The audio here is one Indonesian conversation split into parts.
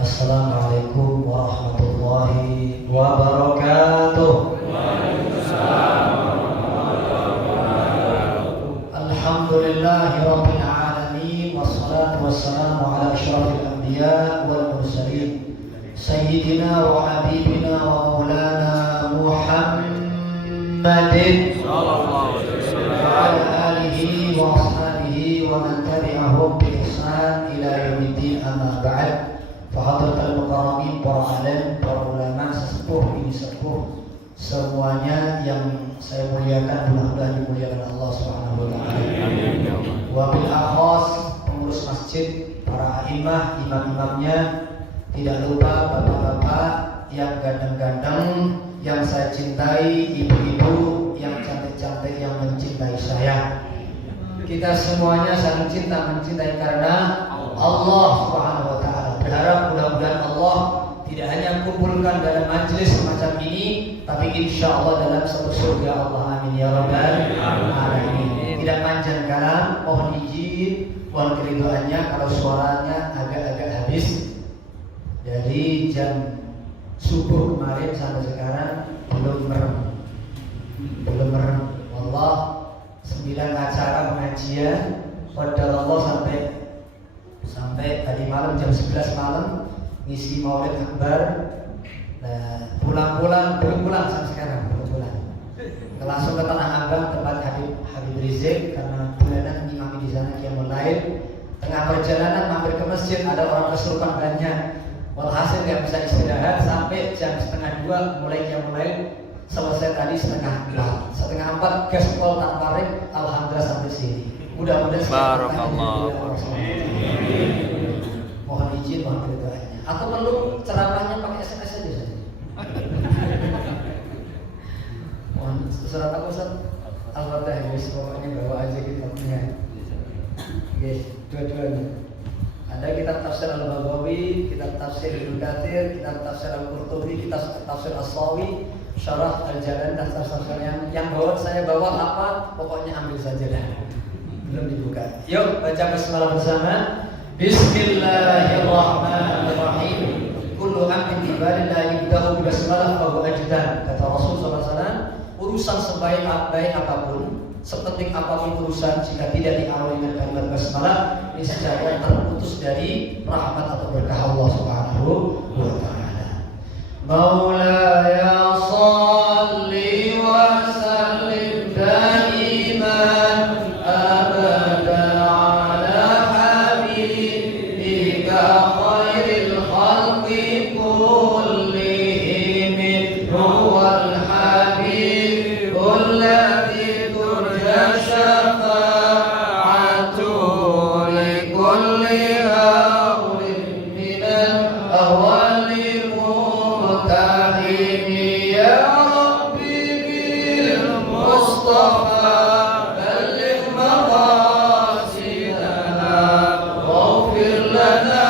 Assalamualaikum warahmatullahi wabarakatuh. Alhamdulillahi rabbil alamin, wassalatu wassalamu ala asyrafil anbiya wal mursalin, sayyidina wa habibina wa maulana Muhammadin sallallahu alaihi wasallam wa ala alihi wa ashabihi wa man tabi'ahum bi ihsan ila yaumiddin, amma ba'd. Fahadatul mukarramin, para alim, para ulama, sesepuh ini sepuh semuanya yang saya muliakan, mudah-mudahan dimuliakan Allah Subhanahu wa taala. Wabil akhos, pengurus masjid, para imam, imam-imamnya, tidak lupa bapak-bapak yang ganteng-ganteng yang saya cintai, ibu-ibu yang cantik-cantik yang mencintai saya. Kita semuanya saling cinta mencintai karena Allah Subhanahu wa taala. Berharap mudah-mudahan Allah tidak hanya kumpulkan dalam majelis semacam ini, tapi insya Allah dalam satu surga Allah. Amin ya rabbal alamin. Tidak panjang kalam, mohon izin, mohon keridhaannya kalau suaranya agak-agak habis. Jadi jam subuh kemarin sampai sekarang belum merem. Wallah, 9 acara pengajian, padahal Allah sampai tadi malam jam 11 malam ngisi maulid akbar. Nah, pulang belum pulang sampai sekarang, belum pulang. Langsung ke Tanah Abang tempat Habib Rizik karena bulanan imami di sana qiyamul lail. Tengah perjalanan mampir ke masjid, ada orang kesurupan banyak. Walhasil nggak bisa istirahat sampai jam 3:30 mulai qiyamul lail. Selesai tadi 3:30. 3:30 gaspol tak paring, alhamdulillah sampai sini. Mudah-mudahan barakallah. Mohon izin, mohon keridhaannya. Atau perlu ceramahnya pakai SMS aja saja. Mohon surat apa Ustaz? Al-Fatihah, pokoknya bawa aja kitabnya. Oke, dua-duanya. Ada kitab tafsir Al-Baghawi, kitab tafsir Ibnu Katsir, kitab tafsir Al-Qurtubi, kitab tafsir As-Sawi, Syarah Al-Jalan, dan tafsir yang saya bawa apa, pokoknya ambil saja dah. Belum dibuka. Yuk baca bismillah bersama. Bismillahirrahmanirrahim. Kullu amrin ibadin la yubda'u bi basmalah fa huwa ajdan. Kata Rasul sallallahu alaihi wasallam, urusan sebaik apapun, sepenting apapun urusan, jika tidak diawali dengan kalimat basmalah, niscaya terputus dari rahmat atau berkah Allah Subhanahu wa taala. Maulaya shalli wa sallim daiman abadan ala habibika khairil khalqi kullihim, huwal habibul ladzi turja syafa'atu li kulli hawlin minal ahwali mutahimi. Ya Rabbi bil Mustafa balligh maqasidana waghfir lana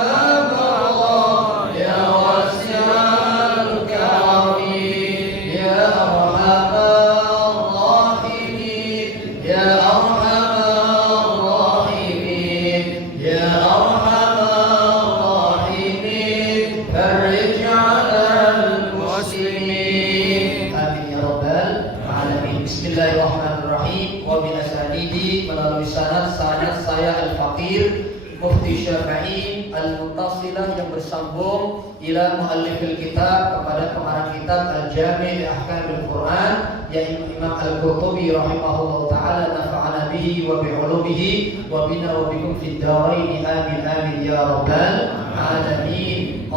ma mada ya wasi'al karami ya arhamar rahimin ya arhamar rahimin ya arhamar rahimin farij 'alal muslimin. Amin ya rabbal alamin. Bismillahirrahmanirrahim. Wa bil asanidi, melalui sanad saya Al-Faqir Mufti Syafi'i Al-Muttasilah yang bersambung ila muallifil kitab, kepada pengarang kitab Al-Jami' li Ahkamil Quran, yaitu Imam Al-Qurtubi rahimahullah taala, nafa'ana bihi wa bi ulumihi wa bina wa bikum fid dharain. Amin amin ya rabbal alamin.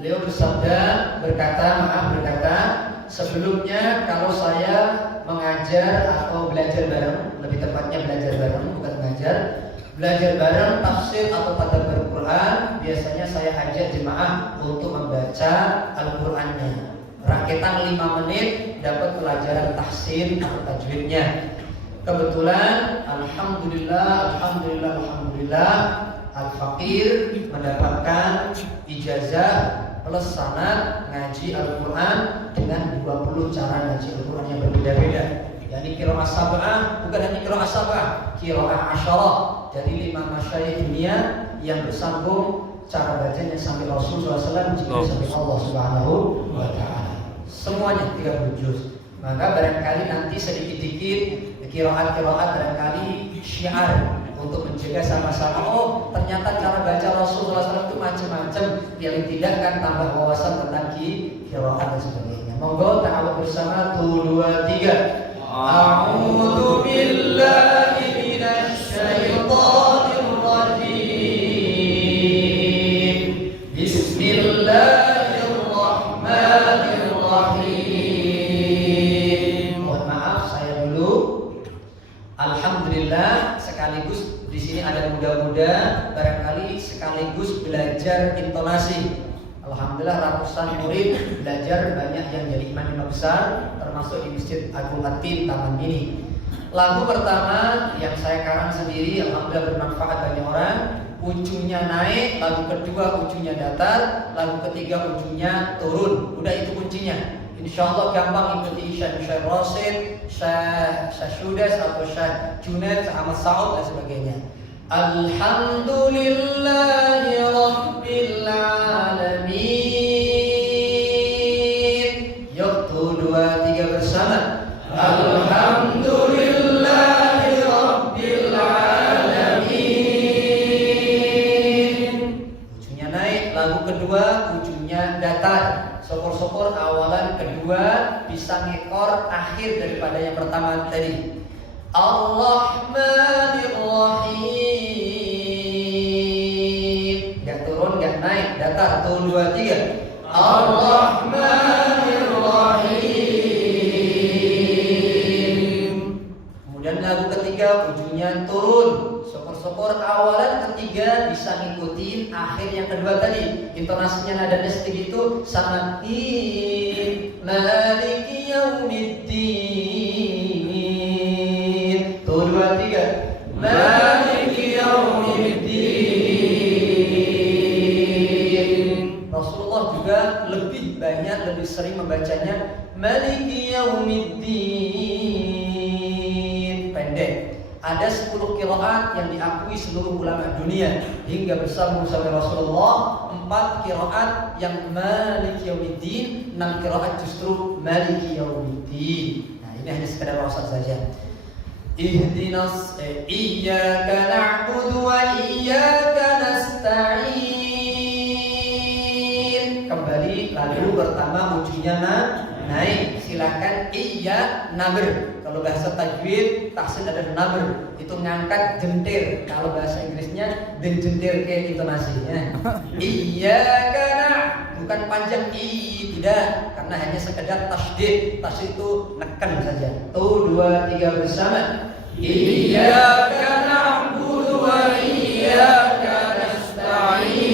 Beliau berkata, sebelumnya kalau saya mengajar atau belajar bareng, lebih tepatnya belajar bareng, bukan mengajar, belajar bareng tafsir atau tadabbur Quran, biasanya saya ajak jemaah untuk membaca Al-Qur'annya. Raketan 5 menit dapat pelajaran tahsin atau tajwidnya. Kebetulan alhamdulillah Al-Faqir mendapatkan ijazah plus sanad ngaji Al-Quran dengan 20 cara ngaji Al-Quran yang berbeda-beda. Yani qiraah sab'ah, bukan hanya qiraah sab'ah, qiraah asyarah. Jadi 5 masyayikh dunia yang bersambung cara bacanya sampai Rasulullah SAW, juga sampai Allah Subhanahu wa Ta'ala. Semuanya 30 juz. Maka barangkali nanti sedikit-sedikit qiraat-qiraat barangkali syiar untuk menjaga sama-sama. Oh, ternyata cara baca Rasulullah SAW itu macam-macam. Yang tidak kan tambah wawasan tentang qiraat dan sebagainya. Monggo ta'awud bersama 1 2 3. A'udzu billahi minasy syaithanir rajim. Bismillahirrahmanirrahim. Mohon maaf saya dulu. Alhamdulillah sekaligus di sini ada muda-muda barangkali sekaligus belajar intonasi. Alhamdulillah ratusan murid belajar, banyak yang jadi imam besar termasuk di Masjid Agung Atin Taman Mini. Lagu pertama yang saya karang sendiri, alhamdulillah bermanfaat banyak orang. Ujungnya naik, lagu kedua ujungnya datar, lagu ketiga ujungnya turun. Udah itu kuncinya. Insyaallah gampang ikuti Syekh Rasid, Syekh Syudas atau Syekh Junaid, Ahmad Sa'ud dan sebagainya. Alhamdulillahi Rabbil Alamin. Yuk, 2 3 bersama. Alhamdulillahi Rabbil Alamin. Ujungnya naik, lagu kedua ujungnya datar. Syukur-syukur awalan kedua bisa ngekor akhir daripada yang pertama tadi. Ar-Rahmanir Rahim. Gak turun, gak naik, datar. 1 2 3. Ar-Rahmanir Rahim. Kemudian lagu ketiga ujungnya turun. Syukur-syukur awalan ketiga bisa ngikutin akhir yang kedua tadi. Intonasinya nada nesting itu sama Maliki Yaumiddin. 1 2 3. Maliki Yaumiddin. Rasulullah juga lebih banyak, lebih sering membacanya Maliki Yaumiddin. Pendek. Ada 10 qiraat yang diakui seluruh ulama dunia hingga bersama Rasulullah. 4 qiraat yang Maliki Yaumiddin, 6 qiraat justru Maliki Yaumiddin. Nah, ini hanya sekedar wawasan saja. Ihdinas iyyaka na'budu wa iyyaka nasta'in. Kembali lagu pertama ujungnya naik. Silakan iya naber. Kalau bahasa tajwid tahsin ada naber, itu ngangkat jentir. Kalau bahasa Inggrisnya den jentir ke intonasinya. Iyyaka na, bukan panjang i, tidak, karena hanya sekedar tasydid. Tasydid itu neken saja. 1 2 3 bersama. Iyyaka na'budu wa iyyaka nasta'in.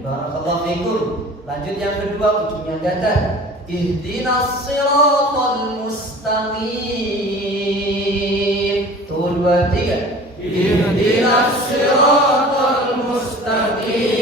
Barakallahu fikum. Lanjut yang kedua ujungnya datar. Ihdinas siratal mustaqim. 1 2 3. Ihdinas siratal mustaqim.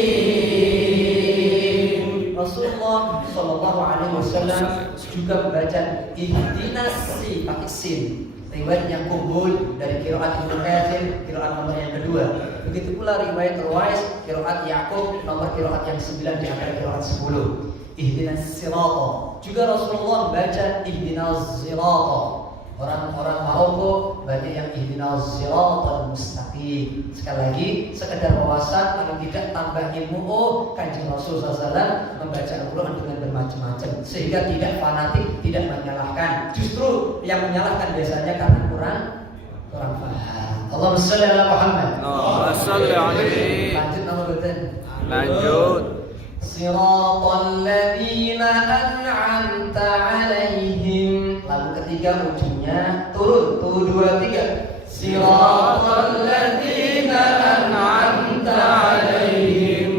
Rasulullah sallallahu alaihi wasallam juga membaca ihdinas si pakai sin. Riwayat yang kubul dari qiraat Ibnu Katsir, qiraat nomor yang kedua. Begitu pula riwayat Ruwais, qiraat Yaqub nomor qiraat yang 9 di antara qiraat 10. Ihdinas sirata. Juga Rasulullah membaca ihdinas sirata. Orang-orang Maroko baca yang ihdinas siratal mustaqim. Sekali lagi sekedar wawasan, kalau tidak tambah ilmu. Oh, Kanjeng Rasul SAW membaca Al-Quran dengan bermacam-macam sehingga tidak fanatik, tidak menyalahkan. Justru yang menyalahkan biasanya karena kurang paham. Allahumma shalli ala Muhammad. Allahumma shalli alaihi. Lanjut nomor betul. Lanjut. Siratal ladzina an'amta 'alaihim. Lalu ketiga ujungnya turun. 1 2 3. Siratal ladzina an'amta 'alaihim.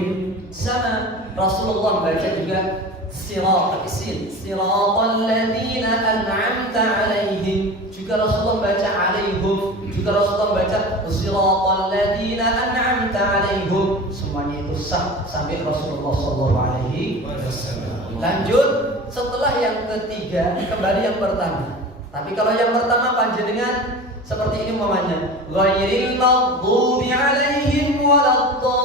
Sama Rasulullah baca juga sirat isin. Siratal ladzina an'amta 'alaihim. Juga Rasulullah baca 'alaihim. Juga Rasulullah baca siratal ladzina an'amta 'alaihim. Semuanya itu sah sampai Rasulullah sallallahu alaihi wasallam. Lanjut setelah yang ketiga kembali yang pertama. Tapi kalau yang pertama panjenengan seperti ini umpamanya, ghairil maghdubi 'alaihim waladdallin.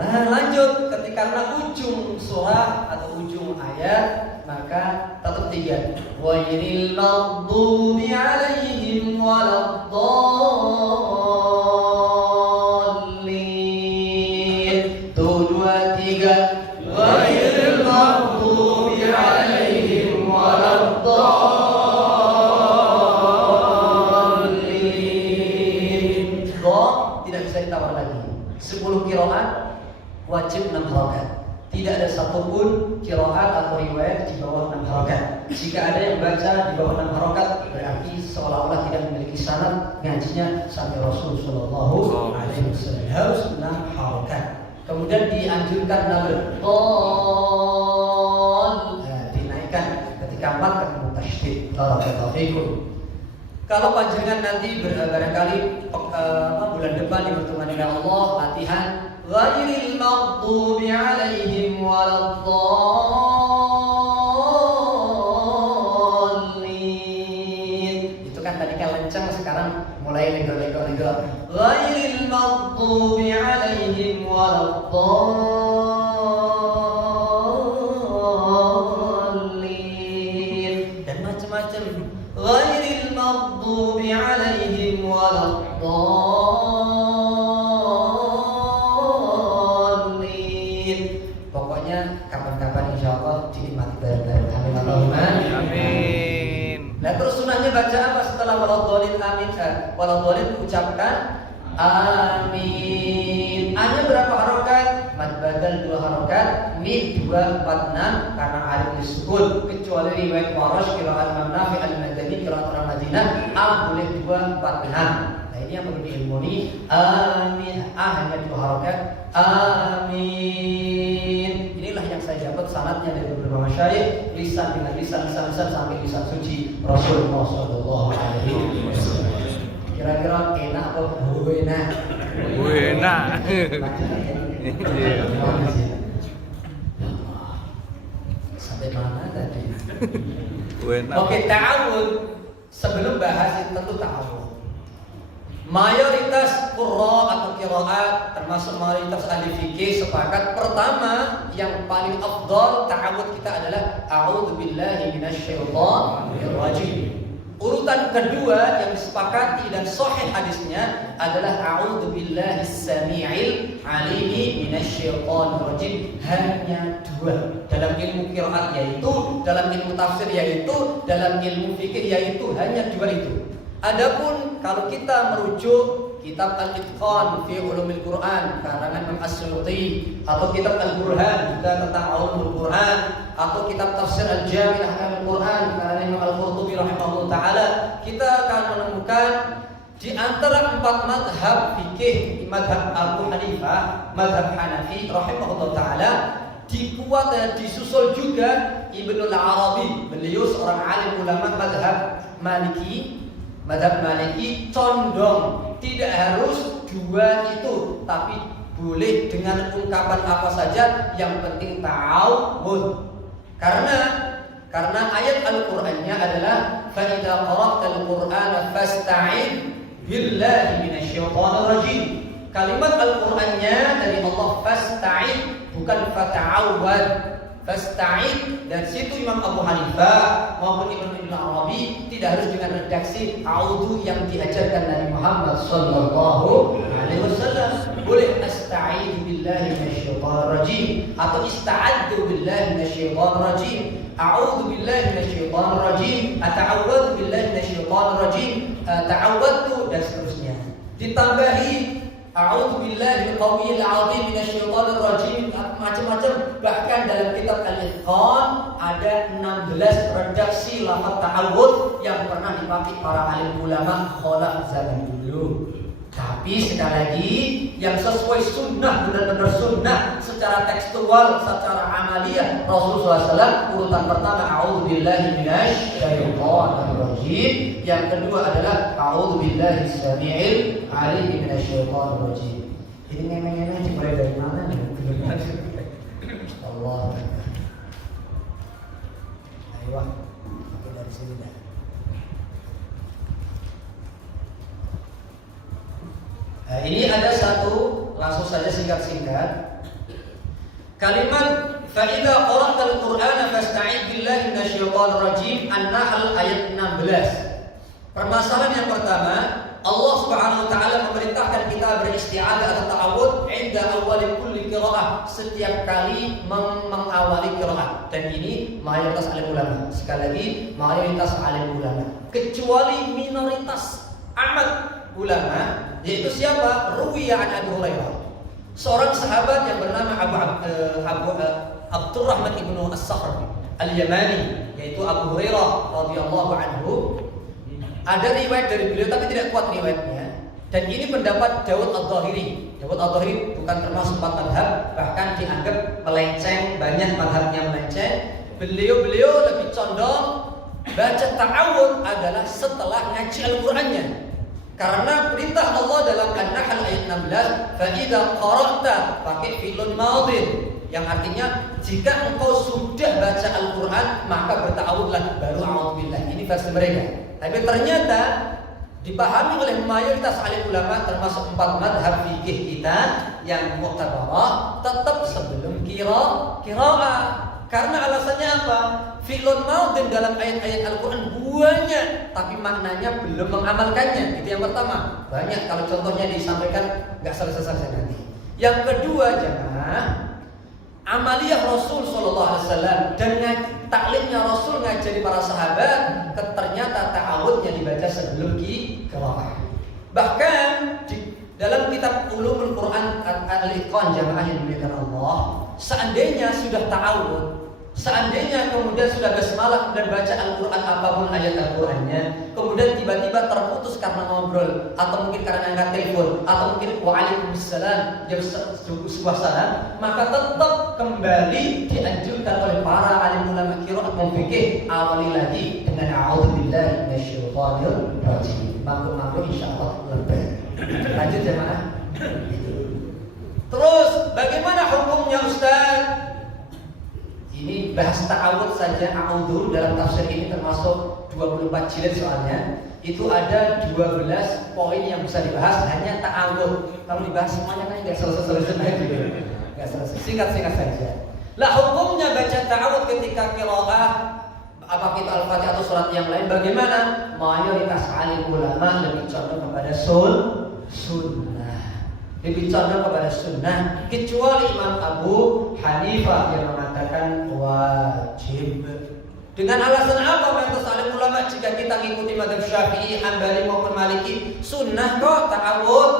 Nah, lanjut ketika ujung surah atau ujung ayat maka tetap 3. Ghairil maghdubi 'alaihim waladdallin. 2 3. Ghairil maghdubi 'alaihim waladdallin. Tidak bisa ditawar lagi. 10 qiraat wajib 6 harakat. Tidak ada satupun qiraat atau riwayat di bawah 6 harakat. Jika ada yang baca di bawah 6 harakat berarti seolah-olah tidak memiliki sanad, ngajinya sampai Rasul sallallahu alaihi wasallam. Harus 6 harakat. Kemudian dianjurkan dinaikkan ketika 4 kan mutasydid. Barakallahu fikum. Kalau panjenengan nanti barangkali bulan depan di pertemuan dengan Allah latihan ghairil maghdubi 'alaihim waladdallin. Itu kan tadi kan lencang, sekarang mulai lego. Ghairil maghdubi 'alaihim waladdallin. Dan macam-macam. Ghairil maghdubi 'alaihim waladdallin. Pokoknya kapan-kapan insyaallah dinikmati bareng-bareng. Amin Allahumma Amin. Nah, terus sunahnya baca apa setelah waladdallin? Amin. Waladdallin ucapkan amin. A-nya berapa harokat? Mad badal 2 harokat, mid 2 4 6 karena alif disebut. Kecuali riwayat Warash qiraat Imam Nafi al-Madani qiraat orang Madinah, A boleh 2 4 6. Nah, ini yang perlu diilmuni. Amin. A hanya 2 harokat. Amin. Inilah yang saya dapat sanadnya dari beberapa masyayikh, lisan dengan lisan sampai lisan suci Rasulullah sallallahu alaihi wasallam. Kira-kira enak atau enak? Enak. Sampai mana tadi? Enak. Oke, ta'awud. Sebelum bahas itu tentu ta'awud. Mayoritas qurra atau qiraat termasuk mayoritas ahli fikih sepakat pertama yang paling afdal ta'awud kita adalah a'udzubillahi minasyaitonir rajim. Urutan kedua yang disepakati dan sahih hadisnya adalah a'udzubillahi samiil alimi minasyaitonir rajim. Hanya 2 dalam ilmu qiraat, yaitu dalam ilmu tafsir, yaitu dalam ilmu fikih, yaitu hanya 2 itu. Adapun kalau kita merujuk kitab Al-Itqan fi Ulumil Quran karangan Imam As-Suyuti atau kitab Al-Burhan juga tentang ulumul Quran atau kitab Tafsir Al-Jami' Ahkamul Quran karangan Imam Al-Qurtubi rahimahullah taala, kita akan menemukan di antara 4 madhab fikih, madhab Abu Hanifah, madhab Hanafi rahimahullah taala, dikuat dan disusul juga Ibnul Arabi. Beliau seorang alim ulama madhab Maliki. Madhab Maliki condong tidak harus 2 itu, tapi boleh dengan ungkapan apa saja, yang penting ta'awud. Karena ayat Al-Qur'annya adalah fa idza qara'tal Qur'ana fasta'in billahi minasyaitonir rajim. Kalimat Al-Qur'annya dari Allah fasta'in, bukan fata'awwad. Fasta'in, dan situ Imam Abu Hanifah maupun Ibn Arabi tidak harus dengan redaksi a'udzu yang diajarkan Nabi Muhammad sallallahu alaihi wasallam. Boleh asta'idzu billahi minasyaitonir rajim atau ista'adzu billahi minasyaitonir rajim, a'udzu billahi minasyaitonir rajim, ata'awwadzu billahi minasyaitonir rajim, ta'awwadtu, dan seterusnya. Ditambahi a'udzu billahi al-qawiyil 'azim minasyaitonir rajim, macam-macam. Bahkan dalam kitab Al-Itqan ada 16 redaksi lafaz ta'awud yang pernah dipakai para alim ulama khalaf zaman dulu. Tapi sekali lagi yang sesuai sunnah, benar-benar sunnah secara tekstual, secara amaliyah Rasulullah SAW, urutan pertama a'udzubillahi minasyaitonir rajim, yang kedua adalah a'udzubillahi samiil alim minasyaitonir rajim. Ini memang dimulai dari mana nih? Allah. Ayo, oke, dari sini dah. Ini ada satu, langsung saja singkat-singkat. Kalimat فَإِذَا قَرَأْتَ الْقُرْآنَ فَاسْتَعِذْ بِاللَّهِ مِنَ الشَّيْطَانِ الرَّجِيمِ An-Nahl ayat 16. Permasalahan yang pertama, Allah Subhanahu wa taala memerintahkan kita beristi'adzah atau ta'awudz 'inda awwali kulli qiraah, setiap kali mengawali qiraah. Dan ini mayoritas alim ulama. Sekali lagi, mayoritas alim ulama. Kecuali minoritas amat ulama, yaitu siapa? Ruwiya an Abu Hurairah. Seorang sahabat yang bernama Abdurrahman ibnu As-Sakhr Al-Yamani, yaitu Abu Hurairah radhiyallahu anhu. Ada riwayat dari beliau tapi tidak kuat riwayatnya. Dan ini pendapat Dawud Adh-Dhahiri. Dawud Adh-Dhahiri bukan termasuk 4 madhab, bahkan dianggap melenceng, banyak madhabnya melenceng. Beliau lebih condong baca ta'awudz adalah setelah ngaji Al-Qur'annya. Karena perintah Allah dalam An-Nahl ayat 16, "Fa'idza qara'ta" pakai fi'lun madhin, yang artinya jika engkau sudah baca Al-Qur'an maka berta'awudlah, baru a'udzubillah. Ini versi mereka. Tapi ternyata dipahami oleh mayoritas alim ulama termasuk 4 madhab fikih kita yang mu'tabarah tetap sebelum qiraah. Karena alasannya apa? Fi'lun madhin dalam ayat-ayat Al-Qur'an banyak, tapi maknanya belum mengamalkannya. Itu yang pertama. Banyak kalau contohnya disampaikan nggak selesai nanti. Yang kedua, jemaah, amaliyah Rasul sallallahu alaihi wasallam dan taklimnya Rasul ngajari para sahabat, ternyata ta'awudz yang dibaca sebelum qiraah. Bahkan di dalam kitab Ulumul Quran Al-Itqan jamaah yang dimuliakan Allah, seandainya sudah ta'awudz, seandainya kemudian sudah basmalah dan baca Al-Quran apapun ayat Al-Qurannya, kemudian tiba-tiba terputus karena ngobrol, atau mungkin karena angkat telepon, atau mungkin waalaikumsalam jam sebuah salam, maka tetap kembali dianjurkan oleh para alim ulama qiraat fikih awali lagi dengan a'udzubillahi minasyaitonir rajim. Makhluk insyaallah lebih. Lanjut jemaah. Terus bagaimana hukumnya Ustaz? Ini bahas ta'awudz saja, a'udzu dalam tafsir ini termasuk 24 jilid soalnya. Itu ada 12 poin yang bisa dibahas hanya ta'awudz. Kalau dibahas semuanya kan enggak selesai-selesai gitu. Enggak selesai. Singkat-singkat saja. Lah hukumnya baca ta'awudz ketika qiraah, apa kita Al-Fatihah atau surat yang lain bagaimana? Mayoritas alim ulama lebih condong kepada sunnah. Lebih condong kepada sunnah, kecuali Imam Abu Hanifah yang mengatakan wajib. Dengan alasan apa mayoritas alim ulama? Jika kita mengikuti mazhab Syafi'i, Hambali maupun Maliki, sunnah kok ta'awudz.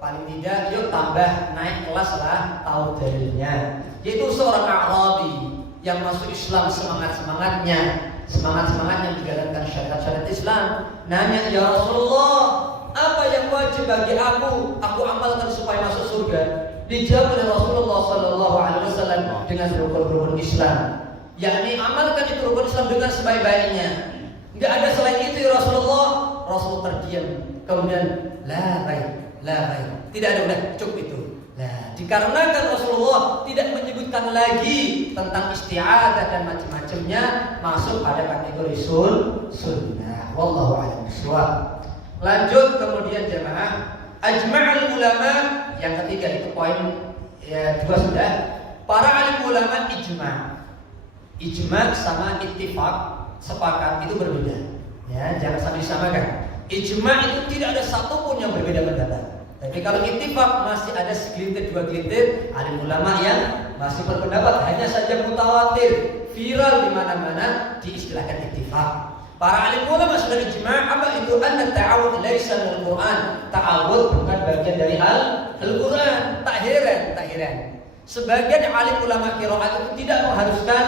Paling tidak yuk tambah naik kelas lah, tahu dalilnya. Yaitu seorang Arabi yang masuk Islam semangat-semangatnya menjalankan syariat Islam, nanya, "Ya Rasulullah, apa yang wajib bagi aku amalkan supaya masuk surga?" Dijawab oleh Rasulullah sallallahu alaihi wasallam dengan rukun-rukun Islam. Yakni amalkan itu rukun Islam dengan sebaik-baiknya. Enggak ada selain itu ya Rasulullah. Rasul terdiam. Kemudian la baik. Tidak ada, udah cukup itu. Nah, dikarenakan Rasulullah tidak menyebutkan lagi tentang isti'adzah dan macam-macamnya, masuk pada kategori sunnah. Wallahu a'lam bishawab. Lanjut kemudian jemaah, ajma'ul ulama yang ketiga itu poin ya 2 sudah. Para alim ulama ijma sama ittifaq, sepakat itu berbeda. Ya, jangan sampai disamakan. Ijma itu tidak ada satupun yang berbeda pendapat. Tapi kalau ittifaq masih ada segelintir 2 gelintir alim ulama yang masih berpendapat, hanya saja mutawatir, viral di mana-mana diistilahkan ittifaq. Para alim ulama sudah ijma' apa itu? Anna ta'awudz laisa minal Qur'an. Ta'awudz bukan bagian dari Al-Qur'an. Tak heran. Sebagian alim ulama qiraat itu tidak mengharuskan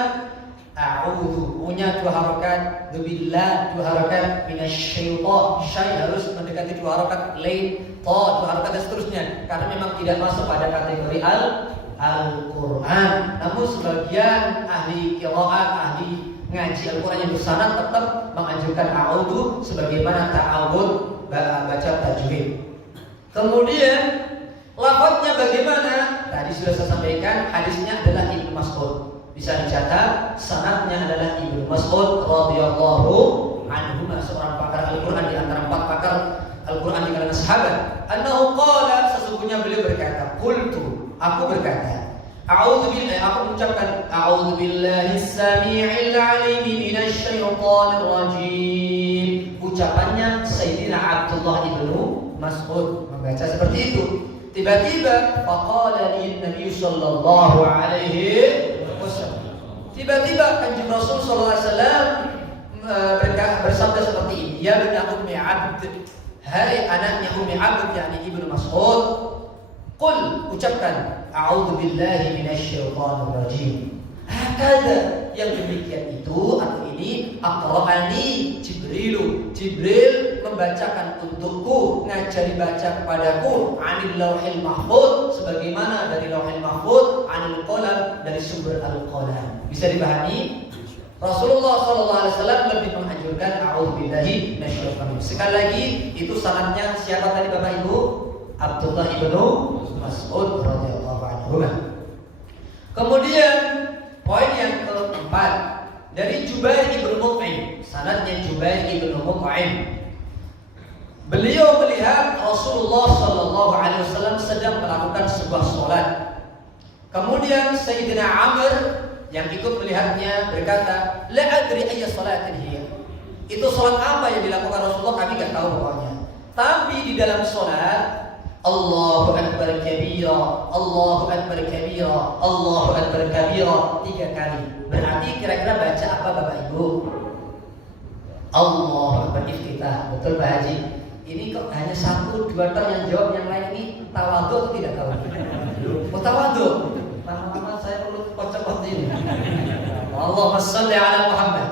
a'udzu, punya 2 harakat, billah 2 harakat, minasyaiton, syai harus mendekati 2 harakat, lain, ta 2 harakat dan seterusnya. Karena memang tidak masuk pada kategori Al-Qur'an. Namun sebagian ahli qiraat, ahli ngaji Al-Quran yang bersanad tetap menganjurkan a'udzu sebagaimana ta'awudz baca tajwid. Kemudian lafadznya bagaimana? Tadi sudah saya sampaikan, hadisnya adalah Ibnu Mas'ud. Bisa dicatat, sanadnya adalah Ibnu Mas'ud radhiyallahu anhu, seorang pakar Al-Quran di antara 4 pakar Al-Quran di kalangan sahabat. Annahu qala, sesungguhnya beliau berkata, qultu, aku berkata, Aku mengucapkan a'udzubillahi samii'il 'aliim minasyaitonir rajim. Ucapannya Sayyidina Abdullah ibnu Mas'ud membaca seperti itu. Tiba-tiba faqala li Nabi sallallahu alaihi wasallam. Tiba-tiba Kanjeng Rasul sallallahu alaihi wasallam bersabda seperti ini, ya bani Ummi Abd, hai anaknya Ummi Abd yakni Ibnu Mas'ud, qul, ucapkan a'udzubillahi minasyaitonir rajim. Hakada, yang demikian itu atau ini aqra'ani Jibril membacakan untukku, ngajari baca kepadaku anil lauhil mahfuz, sebagaimana dari lauhil mahfuz, anil qalam, dari sumber al-qalam. Bisa dipahami? Rasulullah SAW lebih menganjurkan a'udzubillahi minasyaitonir rajim. Sekali lagi, itu sanadnya siapa tadi Bapak Ibu? Abdullah ibnu Mas'ud radhiyallahu anhu. Kemudian poin yang keempat dari Jubair ibnu Mut'im, sanadnya Jubair ibnu Mut'im. Beliau melihat Rasulullah sallallahu alaihi wasallam sedang melakukan sebuah salat. Kemudian Sayyidina Amr yang ikut melihatnya berkata, "La adri ayya salatin hiya." Itu salat apa yang dilakukan Rasulullah, kami enggak tahu pokoknya. Tapi di dalam salat Allahu Akbar kabira, Allahu Akbar kabira, Allahu Akbar kabira 3 kali. Berarti kira-kira baca apa Bapak Ibu? Allahu Akbar iftitah. Betul Pak Haji? Ini kok hanya 1, 2 orang yang jawab, yang lain ini tawadhu atau tidak tawadhu? Oh tawadhu. Lama-lama saya perlu kocok ini. Allahumma shalli ala Muhammad.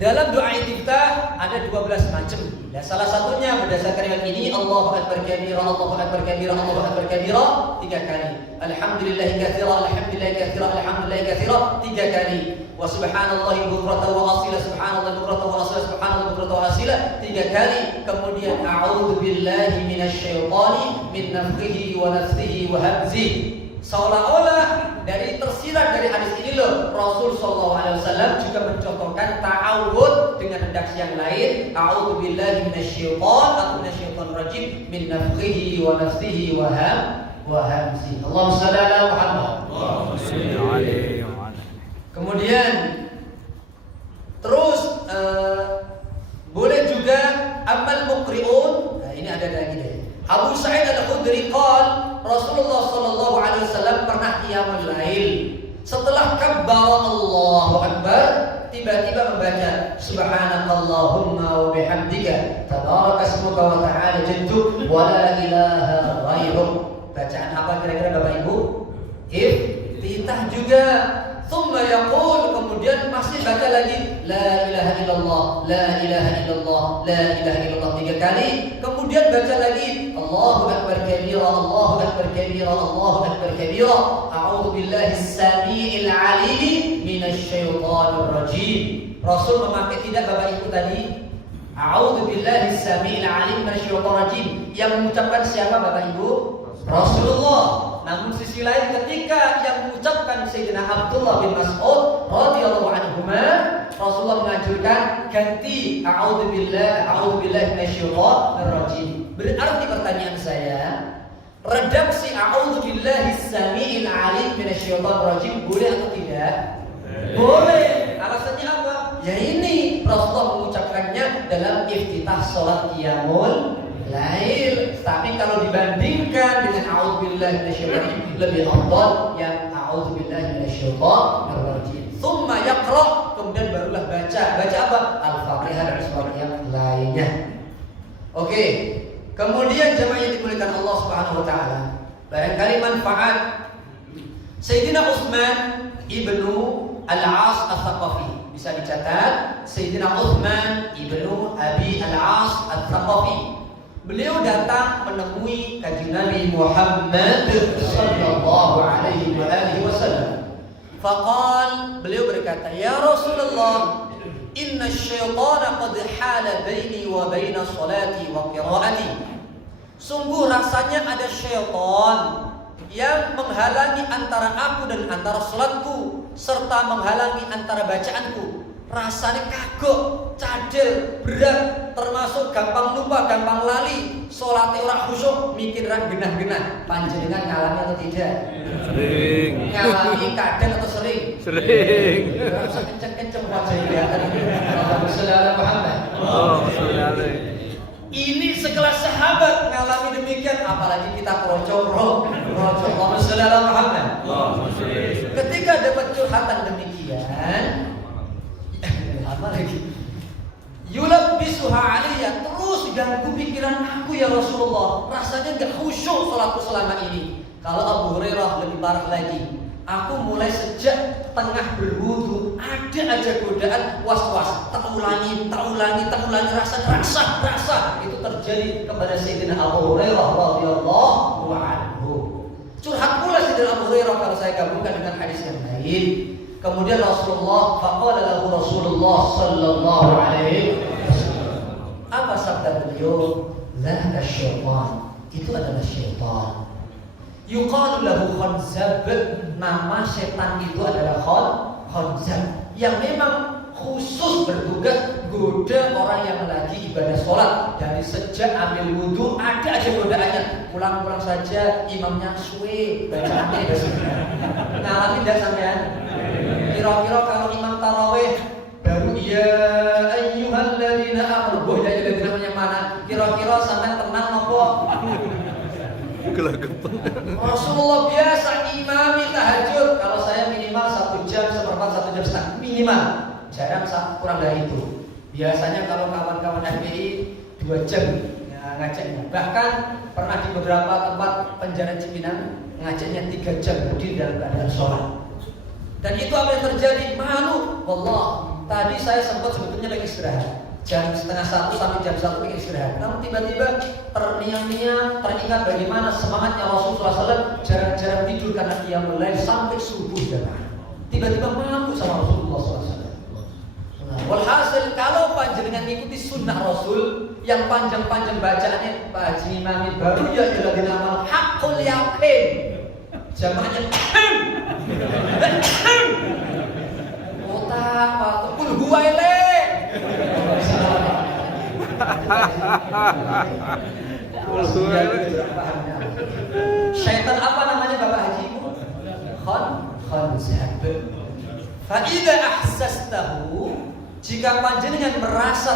Dalam doa istiftah ada 12 macam. Dan salah satunya berdasarkan riwayat ini, Allahu Akbar kabira, Allahu Akbar kabira, Allahu Akbar kabira 3 kali. Alhamdulillahi katsira, alhamdulillahi katsira, alhamdulillahi katsira 3 kali. Wa subhanallahi bukratan wa asila, subhanallahi bukratan wa asila, subhanallahi bukratan wa asila 3 kali. Kemudian a'udzu billahi minasyaitani min nafthihi wa nafthihi wa hamzihi. Seolah-olah dari tersirat dari hadis ini loh, Rasul sallallahu alaihi wasallam juga mencontohkan ta'awud dengan redaksi yang lain, a'udzu billahi minasyaitonir atau minasyaitonir rajim min nafthihi wa nafthihi wa hamzihi. Allahumma shalli ala Muhammad. Allahumma shalli alaihi wa ala. Kemudian terus boleh juga amal muqri'un. Nah, ini ada lagi deh. Abu Sa'id Al-Khudri qala Rasulullah sallallahu alaihi wasallam pernah qiyamul lail. Setelah kabbara Allahu Akbar, tiba-tiba membaca subhanakallahumma wa bihamdika tabaraka ismuka wa ta'ala jadduk wa la ilaha ghairuk. Bacaan apa kira-kira Bapak Ibu? Iftitah juga. Thumma yaqul, kemudian masih baca lagi la ilaha illallah, la ilaha illallah, la ilaha illallah 3 kali. Kemudian baca lagi Allahu Akbar kabira, Allahu Akbar kabira, Allahu Akbar kabira. A'udzu billahi as-sami'il 'aliim minasyaitonir rajim. Rasul memakai tidak Bapak Ibu tadi? A'udzu billahi as-sami'il 'aliim minasyaitonir rajim. Yang mengucapkan siapa Bapak Ibu? Rasulullah. Namun sisi lain ketika yang mengucapkan Sayyidina Abdullah bin Mas'ud radhiyallahu anhuma, Rasulullah menganjurkan ganti a'udzubillahi minasyaitonir rajim. Berarti pertanyaan saya, redaksi a'udzubillahi samii'il 'aliim minasyaitonir rajim boleh atau tidak? Boleh. Alasannya apa? Ya ini Rasulullah mengucapkannya dalam iftitah salat qiyamul lail. Tapi kalau dibandingkan dengan a'udzubillahi minasyaitonir rajim, lebih afdal yang a'udzubillahi minasyaitonir rajim. Tsumma yaqra, kemudian barulah baca. Baca apa? Al-Fatihah dan surat yang lainnya. Oke. Kemudian jemaah yang dimuliakan Allah Subhanahu wa taala, barangkali manfaat Sayyidina Utsman ibnu Al-As Ats-Tsaqafi. Bisa dicatat, Sayyidina Utsman ibnu Abi Al-As Ats-Tsaqafi. Beliau datang menemui Kanjeng Nabi Muhammad sallallahu alaihi wasallam. Faqal, beliau berkata, "Ya Rasulullah, inna syaitana qad hala baini wa baina salati wa qiraati." Sungguh rasanya ada syaitan yang menghalangi antara aku dan antara salatku serta menghalangi antara bacaanku. rasanya kagok, cadel, berat, termasuk gampang lupa, gampang lali, sholatnya orang khusyuk, mikir orang genah-genah. Panjenengan ngalami atau tidak? Sering. Ngalami kadang atau sering? Sering. Gak usah kenceng-kenceng wajah kelihatan ini. Allahumma sholli ala Muhammad. Oh, sholli. Ini sekelas sahabat mengalami demikian, apalagi kita roco. Allahumma sholli ala Muhammad. Ketika dapat curhatan demikian, apa lagi? Yulabbisuha aliyah, terus ganggu pikiran aku ya Rasulullah. Rasanya enggak khusyuk salatku selama ini. Kalau Abu Hurairah lebih parah lagi. Aku mulai sejak tengah berwudu ada aja godaan was-was. Tak ulangi, rasa. Itu terjadi kepada Sayyidina Abu Hurairah radhiyallahu anhu. Curhat pula Sayyidina Abu Hurairah kalau saya gabungkan dengan hadis yang lain. Kemudian Rasulullah faqala lahu Rasulullah sallallahu alaihi wasallam. Apa sabda beliau? Dzaka syaitan. Itu adalah syaitan. Yuqalu lahu khanzab. Nama setan itu adalah khanzab, yang memang khusus bertugas goda orang yang lagi ibadah sholat. Dari sejak ambil wudhu ada aja godaannya. Pulang-pulang saja imamnya suwe bacaannya biasanya. Ngalami tidak sampean? Kira-kira kalau imam tarawih baru ya ayyuhalladzina amanu, ya ayyuhalladzina yang mana? Kira-kira sampean tenang nopo? Gelagapan. Rasulullah biasa imami tahajud. Kalau saya minimal 1 jam, 1/4, 1 jam setengah minimal. Jarang kurang dari itu. Biasanya kalau kawan-kawan FPI 2 jam ya, ngajaknya. Bahkan pernah di beberapa tempat penjara Cipinang ngajaknya 3 jam berdiri dalam keadaan sholat. Dan itu apa yang terjadi? Malu. Wallah, tadi saya sempat sebetulnya lagi istirahat. Jam 12:30 sampai jam 1 ingin istirahat. Namun tiba-tiba teringat bagaimana semangatnya Rasulullah SAW jarang-jarang tidur karena dia mulai sampai subuh jamaah. Tiba-tiba malu sama Rasulullah SAW. Walhasil kalau panjenengan ikuti sunnah Rasul yang panjang-panjang bacaannya Pak Haji Imami baru ya adalah dinamakan hakul yakin. Jamaahnya otak atau kul huwaile. Syaitan apa namanya Bapak Haji? Khanzab. Fa idza ahsastahu, jika panjenengan merasa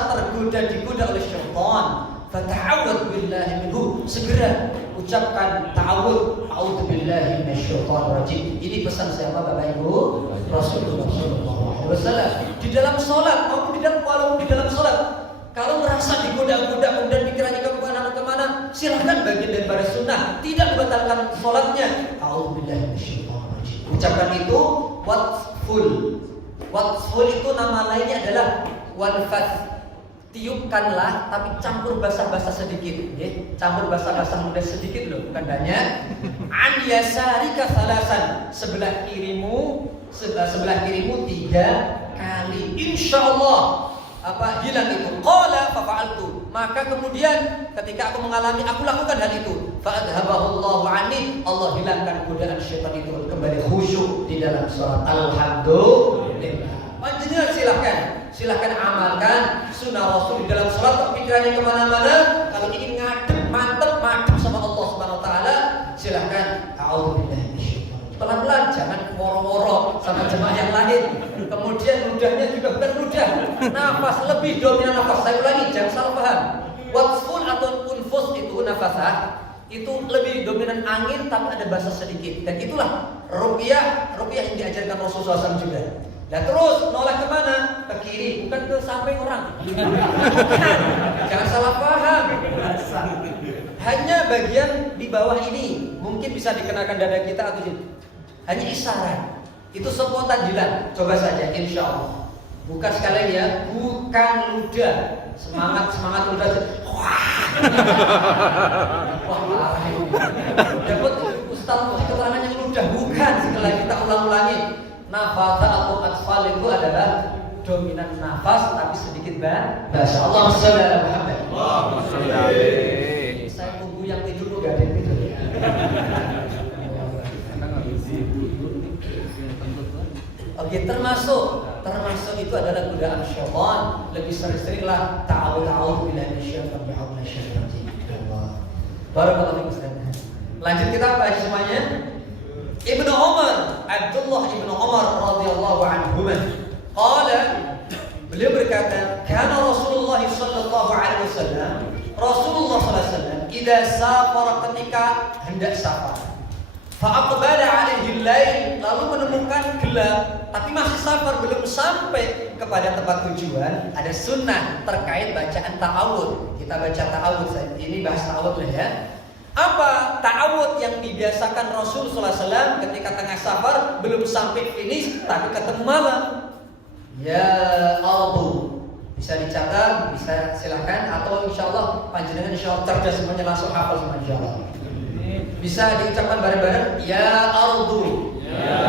digoda oleh syaitan, fata'awwadz billahi minhu, segera ucapkan ta'awudz, a'udzubillahi minasyaitonir rajim. Ini pesan siapa Bapak Ibu? Rasulullah sallallahu alaihi wasallam. Di dalam salat maupun di dalam salat, kalau merasa digoda-goda kemudian pikirannya kemana-mana, silahkan bagian daripada sunnah, tidak membatalkan salatnya. A'udzubillahi minasyaitonir rajim. Ucapkan itu watful. Watful itu nama lainnya adalah wanfas. Tiupkanlah tapi campur basah-basah sedikit, ya. Campur basah-basah muda sedikit loh, bukan banyak. An yasarika salasan, sebelah kirimu 3 kali. Insyaallah hilang itu. Qala fa fa'altu, maka kemudian ketika aku mengalami, aku lakukan hal itu. Fa adhabahullahu anni, Allah hilangkan godaan syaitan itu, kembali khusyuk di dalam salat. Alhamdulillah. Panjenengan silahkan amalkan sunnah Rasul di dalam salat. Pikirannya kemana-mana, kalau ingin ngadep mantep sama Allah Subhanahu Wa Taala, silahkan. A'udzubillahi minasyaitonir. Pelan-pelan, jangan moro-moro sama jemaah yang lain. Kemudian ludahnya juga bukan ludah, nafas lebih dominan nafas. Saya ulangi, jangan salah paham. Watful atau unfus itu nafasah itu lebih dominan angin tapi ada basah sedikit. Dan itulah ruqyah yang diajarkan Rasulullah SAW juga. Nah terus noleh kemana? Ke kiri, bukan ke samping orang. Bukan. Jangan salah paham. Hanya bagian di bawah ini mungkin bisa dikenakan dada kita atau hanya isyarat. Itu spontan hilang. Coba saja, insya Allah. Bukan sekalian ya, bukan ludah. Semangat ludah. Wah parah itu. Dapat Ustaz keterangan yang ludah. Bukan, sekali lagi kita ulang-ulangi. Nafas atau asfal itu adalah dominan nafas tapi sedikit bahasa. Allahumma shalli ala Muhammad. Allahumma shalli alaihi. Saya tunggu yang tidur enggak ada yang tidur. Oke, termasuk termasuk itu adalah godaan syaitan. Lebih sering-seringlah ta'awudz billahi minasyaitonir rajim. Barakallahu fiikum. Lanjut kita baca semuanya. Ibnu Umar, Abdullah Ibnu Umar radhiyallahu anhu, qala, beliau berkata, kana Rasulullah sallallahu alaihi wasallam, Rasulullah sallallahu alaihi wasallam idza safara, ketika hendak safar, fa aqbala alaihi al-lail, lalu menemukan gelap tapi masih safar, belum sampai kepada tempat tujuan, ada sunnah terkait bacaan ta'awudz. Kita baca ta'awudz, ini bahas ta'awudz lah ya. Apa ta'awudz yang dibiasakan Rasul sallallahu alaihi wasallam ketika tengah safar, belum sampai finish tapi ketemu malam? Ya ardu, bisa dicatat, bisa silakan, atau insyaallah panjenengan insyaallah cerdas semuanya, langsung hafal semua insyaallah. Bisa diucapkan bareng-bareng. Ya ardu, ya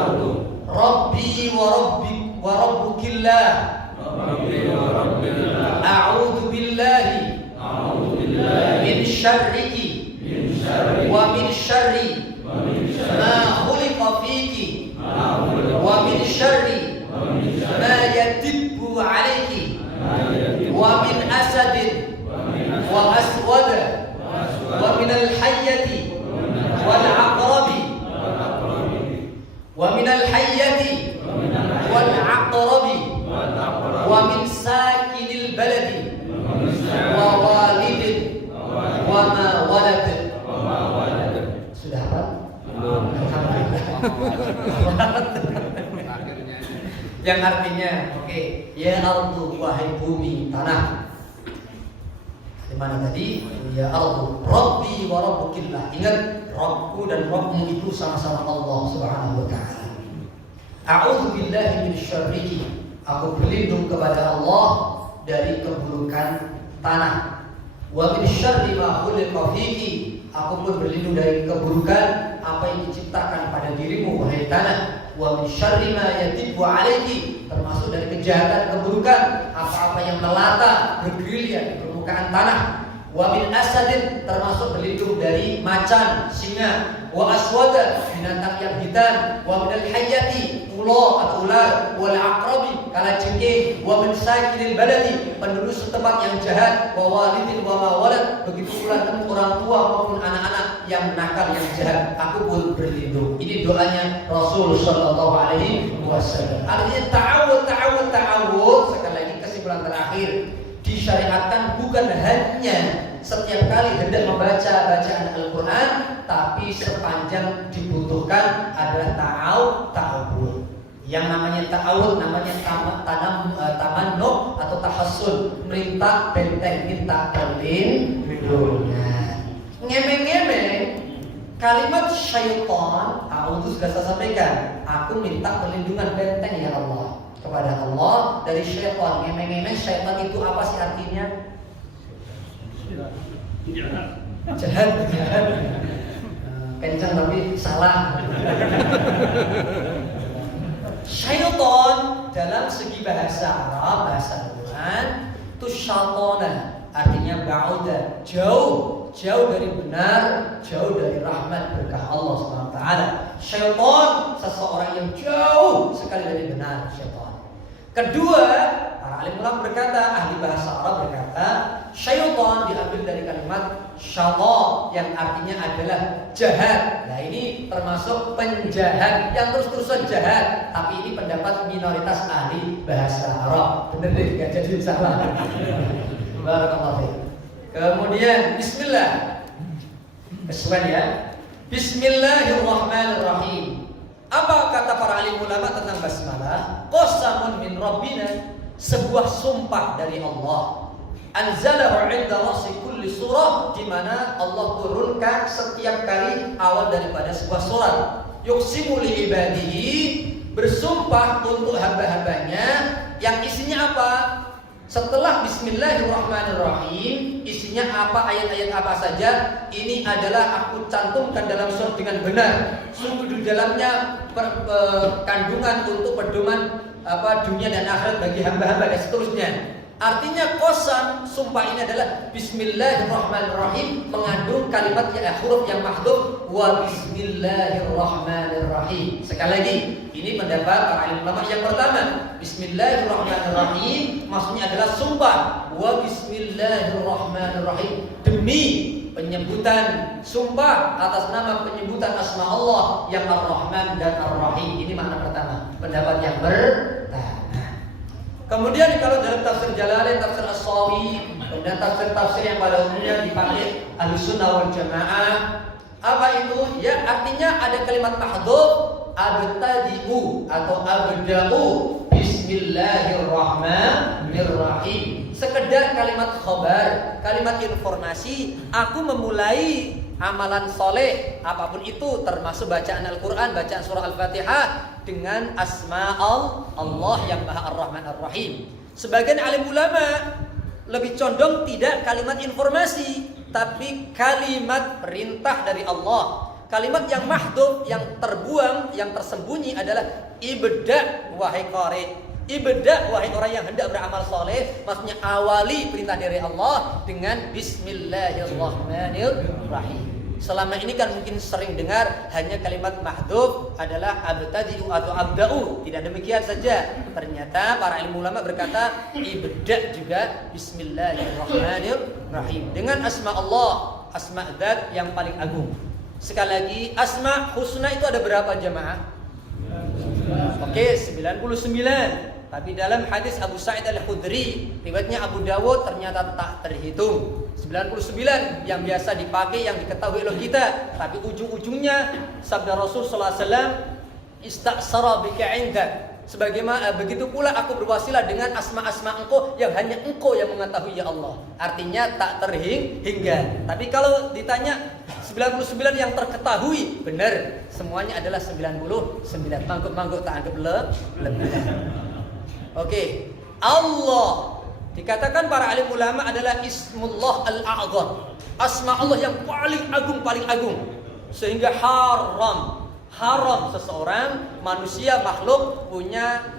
ardu, Rabbi wa rabbukillah, Rabbi wa rabbikillah, a'udzu billahi min syarriki wa min syarri ma khuliqa fiki wa min syarri ma yadibbu alayki wa min asadin wa aswada wa min al-hayyati wal aqrabi wa min al-hayyati wal aqrabi wa min sakinil baladi wa walidin wa ma walad. Sudah apa? Yang artinya, oke, ya ardu, wahai bumi, tanah. Di mana tadi? Ya ardu, Rabbi wa rabbukillah. Ingat, Rabbku dan Rabbmu itu sama-sama Allah Subhanahu wa taala. A'udzu billahi minasyarriki. Aku berlindung kepada Allah dari keburukan tanah. Wa min syarri ma khuliqa fiki. Aku pun berlindung dari keburukan apa yang diciptakan pada dirimu wahai tanah. Wa min syarri ma yadibbu alayki, termasuk dari kejahatan keburukan apa-apa yang melata bergerilya di permukaan tanah. Wa min asadin, termasuk berlindung dari macan, singa. Wa aswada, binatang yang hitam. Wa min al-hayyati, ular atau ular. Wal aqrabi, kalajengking. Wa min sakinil baladi, penduduk setempat yang jahat. Wa walidin wa ma walad, begitu pula orang tua maupun anak-anak yang nakal, yang jahat, aku pun berlindung. Ini doanya Rasul sallallahu alaihi wasallam. Artinya ta'awudz, sekali lagi kesimpulan terakhir, disyariatkan bukan hanya setiap kali hendak membaca bacaan Al-Quran, tapi sepanjang dibutuhkan adalah ta'awudz. Yang namanya ta'awudz namanya tamannu atau tahassul, minta benteng, minta perlindungan. Ngemeng-ngemeng, kalimat syaitan, a'udzu, sudah saya sampaikan. Aku minta perlindungan, benteng ya Allah, kepada Allah dari syaitan. Ngemeng-ngemeng, syaitan itu apa sih artinya? Jahat. Kencang tapi salah. Syaitan dalam segi bahasa Arab, bahasa Al-Quran, itu syaitana, artinya ba'uda, jauh dari benar, jauh dari rahmat berkah Allah SWT. Syaitan, seseorang yang jauh sekali dari benar, syaitan. Kedua, para alim ulama berkata, ahli bahasa Arab berkata, syaitan diambil dari kalimat syaitan yang artinya adalah jahat. Nah, ini termasuk penjahat yang terus-terusan jahat. Tapi ini pendapat minoritas ahli bahasa Arab. Bener deh, gak jadi salah. Barakallahu fiik. Kemudian bismillah. Kesuwen ya. Bismillahirrahmanirrahim. Apa kata para alim ulama tentang basmalah? Qasamun min rabbina, sebuah sumpah dari Allah. Anzalahu 'inda ra'si kulli surah, di mana Allah turunkan setiap kali awal daripada sebuah surat. Yuqsimu li ibadihi, bersumpah untuk hamba-hambanya, yang isinya apa? Setelah bismillahirrahmanirrahim, isinya apa, ayat-ayat apa saja, ini adalah aku cantumkan dalam surat dengan benar. Sungguh di dalamnya kandungan untuk pedoman dunia dan akhirat bagi hamba-hamba dan seterusnya. Artinya qasam, sumpah ini adalah Bismillahirrahmanirrahim, mengandung kalimat huruf yang mahdhuf wa Bismillahirrahmanirrahim. Sekali lagi, ini pendapat para alim ulama yang pertama. Bismillahirrahmanirrahim maksudnya adalah sumpah wa Bismillahirrahmanirrahim, demi penyebutan sumpah atas nama penyebutan asma Allah yang Ar-Rahman dan Ar-Rahim. Ini makna pertama, pendapat yang pertama. Kemudian kalau dalam tafsir Jalalain, tafsir As-Sawi, kemudian tafsir-tafsir yang pada umumnya dipakai Ahlussunnah wal Jamaah, apa itu? Ya, artinya ada kalimat mahdhuf, abtadi'u atau abda'u Bismillahirrahmanirrahim. Sekedar kalimat khabar, kalimat informasi, aku memulai amalan soleh apapun itu, termasuk bacaan Al-Quran, bacaan surah Al-Fatihah, dengan asma Allah yang Maha Ar-Rahman Ar-Rahim. Sebagian alim ulama lebih condong tidak kalimat informasi, tapi kalimat perintah dari Allah. Kalimat yang mahdhuf, yang terbuang, yang tersembunyi adalah ibda' wahai qari. Ibda' wahai orang yang hendak beramal soleh, maksudnya awali perintah dari Allah dengan Bismillahirrahmanirrahim. Selama ini kan mungkin sering dengar hanya kalimat mahdhuf adalah abtadi'u atau abda'u. Tidak demikian saja. Ternyata para ilmu ulama berkata ibda' juga Bismillahirrahmanirrahim dengan asma Allah, asma dzat yang paling agung. Sekali lagi, asma husna itu ada berapa jemaah? Oke, 99. Tapi dalam hadis Abu Sa'id Al-Khudri, riwayatnya Abu Dawud, ternyata tak terhitung. 99 yang biasa dipakai, yang diketahui oleh kita. Tapi ujung-ujungnya sabda Rasul sallallahu alaihi wasallam, "Ista'sara bika 'indak." Sebagaimana begitu pula aku berwasilah dengan asma-asma Engkau yang hanya Engkau yang mengetahui ya Allah. Artinya tak terhingga. Tapi kalau ditanya 99 yang terketahui, benar, semuanya adalah 99. Mangkuk-mangkuk tak anggap lebih. Oke, Allah dikatakan para alim ulama adalah Ismullah Al-A'zam, asma Allah yang paling agung, sehingga haram seseorang manusia makhluk punya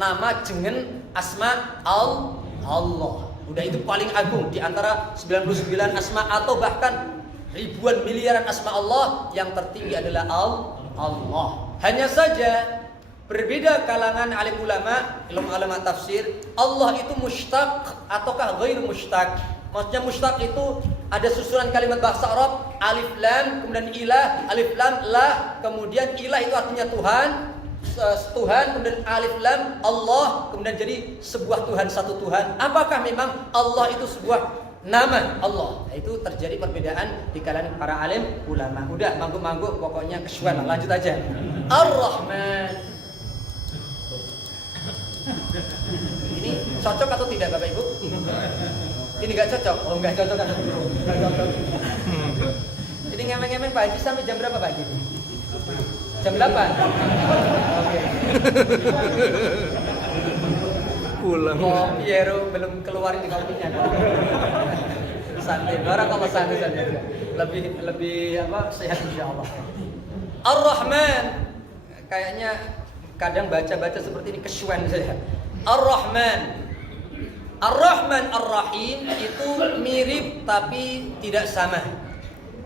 nama dengan asma Allah. Udah itu paling agung di antara 99 asma atau bahkan ribuan miliaran asma Allah, yang tertinggi adalah Allah. Hanya saja berbeda kalangan alim ulama, ulama tafsir, Allah itu mushtaq ataukah ghairu mushtaq. Maksudnya mushtaq itu ada susunan kalimat bahasa Arab, alif lam, kemudian ilah, alif lam la, kemudian ilah itu artinya Tuhan, kemudian alif lam Allah, kemudian jadi sebuah Tuhan, satu Tuhan. Apakah memang Allah itu sebuah nama Allah? Nah, itu terjadi perbedaan di kalangan para alim ulama. Udah manggung-manggung, pokoknya kesuwan. Lanjut aja. Ar-Rahman. Ini cocok atau tidak Bapak Ibu? Ini nggak cocok. Oh, nggak cocok. Ini ngemeng-ngemeng Pak Haji sampai jam berapa Pak Haji? Jam 8. Oke. Pulang. Oh, Piero belum keluarin di kopinya. Santai, barakallah, santai. Lebih sehat insyaallah. Ar-Rahman. Kayaknya kadang baca-baca seperti ini kesuwen saya. Ar-Rahman, Ar-Rahim itu mirip tapi tidak sama.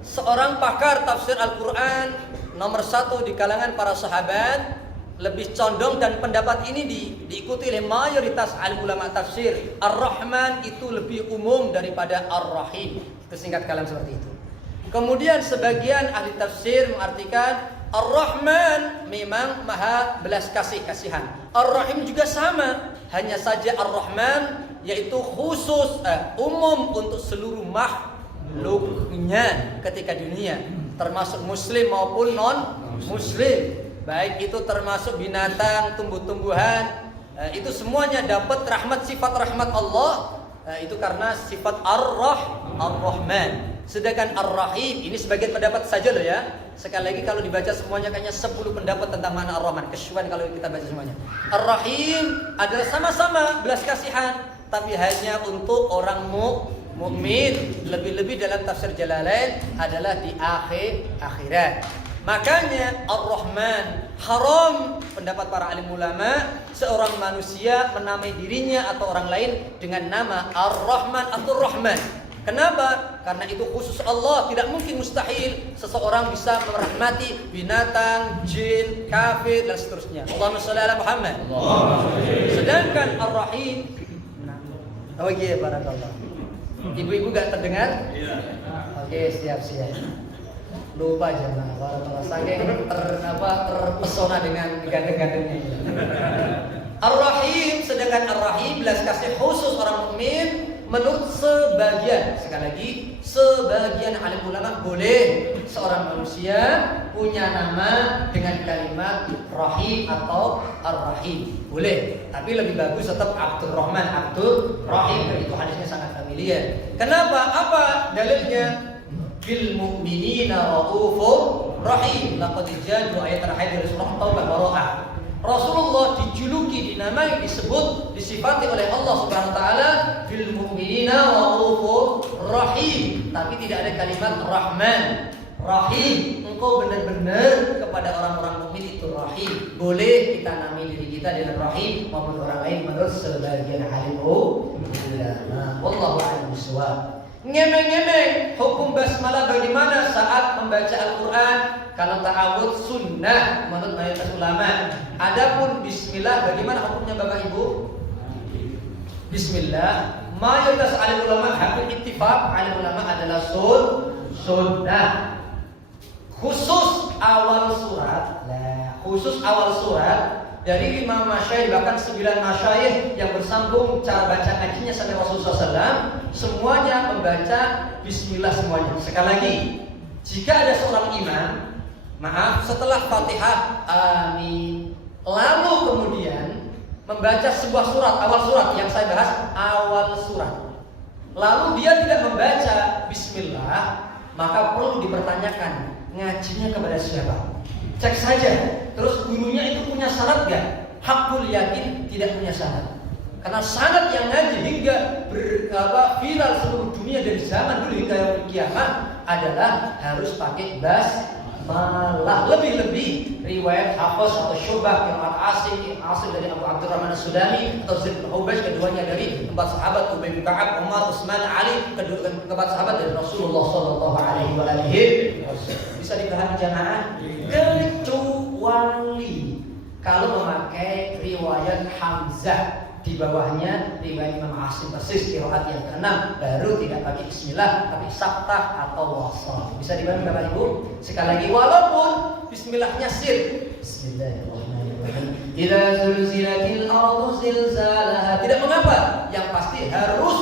Seorang pakar tafsir Al-Quran nomor 1 di kalangan para sahabat lebih condong, dan pendapat ini diikuti oleh mayoritas alim ulama tafsir. Ar-Rahman itu lebih umum daripada Ar-Rahim. Itu singkat kalam seperti itu. Kemudian sebagian ahli tafsir mengartikan Ar-Rahman memang maha belas kasihan. Ar-Rahim juga sama, hanya saja Ar-Rahman yaitu khusus umum untuk seluruh makhluknya ketika dunia, termasuk muslim maupun non muslim. Baik itu termasuk binatang, tumbuh-tumbuhan, itu semuanya dapat sifat rahmat Allah. Itu karena sifat Ar-Rahman. Sedangkan Ar-Rahim ini sebagian pendapat saja loh ya. Sekali lagi kalau dibaca semuanya kayaknya 10 pendapat tentang makna Ar-Rahman. Kesyuan kalau kita baca semuanya. Ar-Rahim adalah sama-sama belas kasihan, tapi hanya untuk orang mukmin. Lebih-lebih dalam tafsir Jalalain adalah di akhirat. Makanya Ar-Rahman haram, pendapat para alim ulama, seorang manusia menamai dirinya atau orang lain dengan nama Ar-Rahman atau Rahman. Kenapa? Karena itu khusus Allah. Tidak mungkin, mustahil seseorang bisa merahmati binatang, jin, kafir dan seterusnya. Allahumma shalli ala Muhammad. Sedangkan Ar-Rahim, oke, barakallah. Ibu-ibu gak terdengar? Oke, siap-siap. Lupa jemaah, barakallah. Saking terpesona dengan gandeng-gandengnya. Ar-Rahim, sedangkan Ar-Rahim belas kasih khusus orang mukmin. Menurut sebagian, sekali lagi, sebagian alim ulama boleh seorang manusia punya nama dengan kalimat Rahim atau Ar-Rahim, boleh. Tapi lebih bagus tetap Abdur Rahman, Abdur Rahim, dan itu hadisnya sangat familiar. Kenapa? Apa dalilnya? Bil mu'minina raufur rahim. Laqad jadu ayat terakhir dari surah Taubah Bara'ah. Rasulullah dijuluki, dinamai, disebut, disifati oleh Allah Subhanahu wa taala bil mu'minina raufur rahim, tapi tidak ada kalimat Rahman, Rahim. Engkau benar-benar kepada orang-orang mukmin itu Rahim. Boleh kita namai diri kita dengan Rahim maupun orang lain menurut sebagian alim ulama. Wallahu a'lam bishawab. Ngemeng-ngemeng hukum basmalah bagaimana saat membaca Al-Quran? Kalau ta'awud sunnah menurut mayoritas ulama. Adapun bismillah bagaimana hukumnya Bapak Ibu? Bismillah mayoritas alim ulama hampir ittifaq, alim ulama adalah sunnah. Khusus awal surat, khusus awal surat dari 5 masyayikh bahkan 9 masyayikh yang bersambung cara baca ngajinya sampai Rasulullah SAW, semuanya membaca bismillah semuanya. Sekali lagi, jika ada seorang imam, setelah Fatihah amin, lalu kemudian membaca sebuah surat, awal surat yang saya bahas, awal surat, lalu dia tidak membaca bismillah, maka perlu dipertanyakan ngajinya kepada siapa. Cek saja. Terus gurunya itu punya syarat gak? Hakul yakin tidak punya syarat. Karena syarat yang ngaji hingga viral seluruh dunia dari zaman dulu hingga yaumul kiamat adalah harus pakai basmalah. Lebih-lebih riwayat Hafiz atau Syu'bah yang Asim dari Abu Abdurrahman As-Sudami atau Zaid bin Hubaysh, keduanya dari 4 sahabat, Ubay bin Ka'ab, Umar, Utsman, Ali, keempat sahabat dari Rasulullah sallallahu alaihi wasallam. Bisa dipahami jamaah? Kecuali kalau memakai riwayat Hamzah, di bawahnya riwayat Imam Asim persis qiraat yang ke-6, baru tidak pakai bismillah tapi saktah atau wasal. Bisa dipahami Bapak Ibu? Sekali lagi, walaupun bismillahnya sir. Bismillahirrahmanirrahim. Idza zulzilatil ardu zilzalaha. Tidak mengapa, yang pasti harus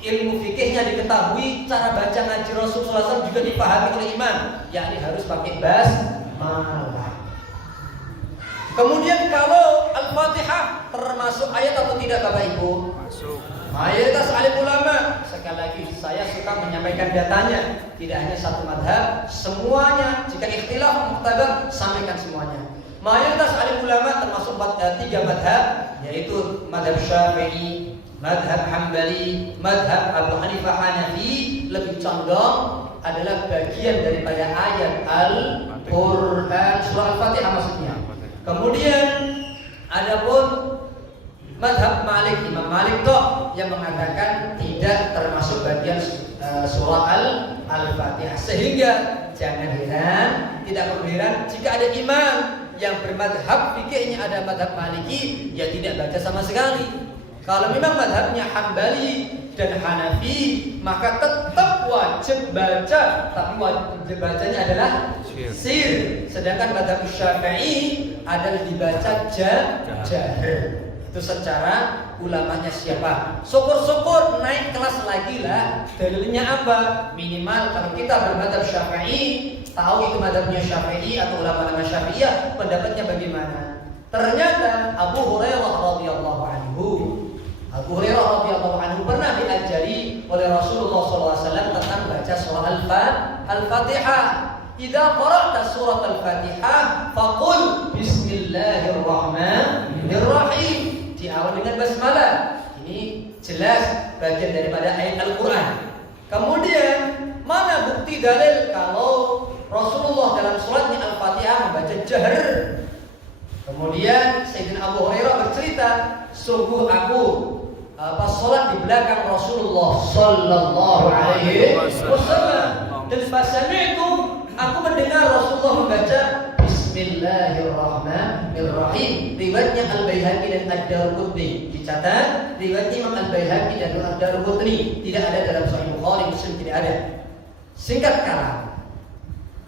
ilmu fikihnya diketahui, cara baca ngaji Rasulullah SAW juga dipahami oleh imam, yakni harus pakai basmalah. Kemudian kalau Al-Fatihah termasuk ayat atau tidak Bapak Ibu? Masuk. Mayoritas alim ulama, sekali lagi saya suka menyampaikan datanya, tidak hanya satu madhab, semuanya. Jika ikhtilaf muqtabar, sampaikan semuanya. Mayoritas alim ulama termasuk 3 madhab, yaitu madhab Syafi'i, madhab Hambali, madhab Abu Hanifah Hanafi, lebih condong adalah bagian daripada ayat Al-Quran, surah Al-Fatihah maksudnya. Kemudian adapun madhab Malik, Imam Malik toh yang mengatakan tidak termasuk bagian surah Al-Fatihah. Sehingga jangan heran, tidak perlu heran jika ada imam yang bermadhab fikihnya ada madhab Maliki, ya tidak baca sama sekali. Kalau memang madhabnya Hambali dan Hanafi, maka tetap wajib baca, tapi wajib bacanya adalah sir. Sedangkan madhab Syafi'i adalah dibaca jahar. Itu secara ulamanya siapa? Syukur-syukur naik kelas lagi lah. Dalilnya apa? Minimal kalau kita bermadhab Syafi'i, tahu itu madhabnya Syafi'i atau ulama-ulama Syafi'iyah, pendapatnya bagaimana? Ternyata Abu Hurairah radhiyallahu anhu pernah diajari oleh Rasulullah SAW tentang baca surah Al-Fatihah. Idza qara'ta surah Al-Fatihah faqul bismillahirrahmanirrahim. Diawali dengan basmalah. Ini jelas bagian daripada ayat Al-Quran. Kemudian mana bukti dalil kalau Rasulullah dalam sholatnya Al-Fatihah membaca jahar. Kemudian Sayyidina Abu Hurairah bercerita, sungguh aku pas sholat di belakang Rasulullah Sallallahu Alaihi Wasallam, dan itu aku mendengar Rasulullah membaca Bismillahirrahmanirrahim. Riwayatnya Al-Baihaqi dan Ad-Darqutni. Dicatat riwayatnya Imam Al-Baihaqi dan Ad-Darqutni, tidak ada dalam Sahih Bukhari, Muslim tidak ada. Singkat kata,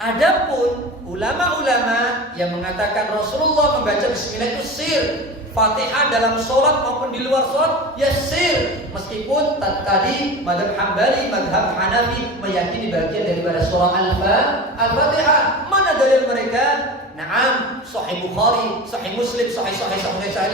adapun ulama-ulama yang mengatakan Rasulullah membaca Bismillah itu sir, Fatihah dalam sholat maupun di luar sholat ya sir, meskipun tadi madhab Hambali, madhab Hanafi meyakini bagian daripada surah Al-Fatihah. Mana dalil mereka? Naam, Sahih Bukhari, Sahih Muslim, Sahih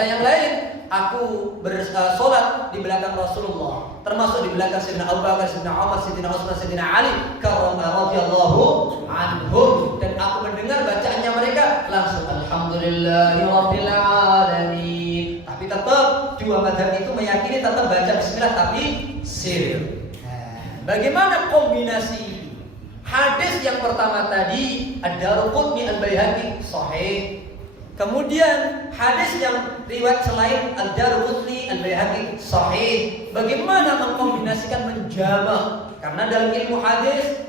yang lain. Aku bersolat di belakang Rasulullah, termasuk di belakang Sayyidina Abu Bakar, Sayyidina Umar, Sayyidina Utsman, Sayyidina Ali radhiyallahu anhum, dan aku mendengar bacaannya mereka langsung alhamdulillahirabbil alamin. Tapi tetap dua mazhab itu meyakini tetap baca bismillah tapi sir. Bagaimana kombinasi? Hadis yang pertama tadi Ad-Darqutni, Al-Baihaqi sahih. Kemudian hadis yang riwayat selain Ad-Darqutni, Al-Baihaqi sahih. Bagaimana mengkombinasikan menjama'? Karena dalam ilmu hadis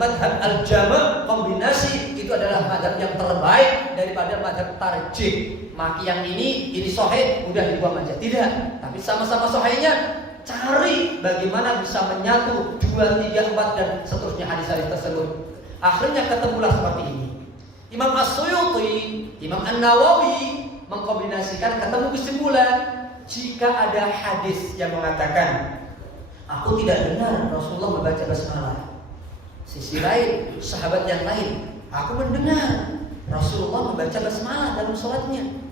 madhab al-jama' kombinasi itu adalah madhab yang terbaik daripada madhab tarjih. Maka yang ini sahih udah dibuang aja. Tidak, tapi sama-sama sahihnya cari bagaimana bisa menyatu 2, 3, 4 dan seterusnya hadis-hadis tersebut. Akhirnya ketemulah seperti ini. Imam As-Suyuti, Imam An-Nawawi mengkombinasikan, ketemu kesimpulan jika ada hadis yang mengatakan aku tidak dengar Rasulullah membaca basmalah. Sisi lain, sahabat yang lain, aku mendengar Rasulullah membaca basmalah dalam sholatnya.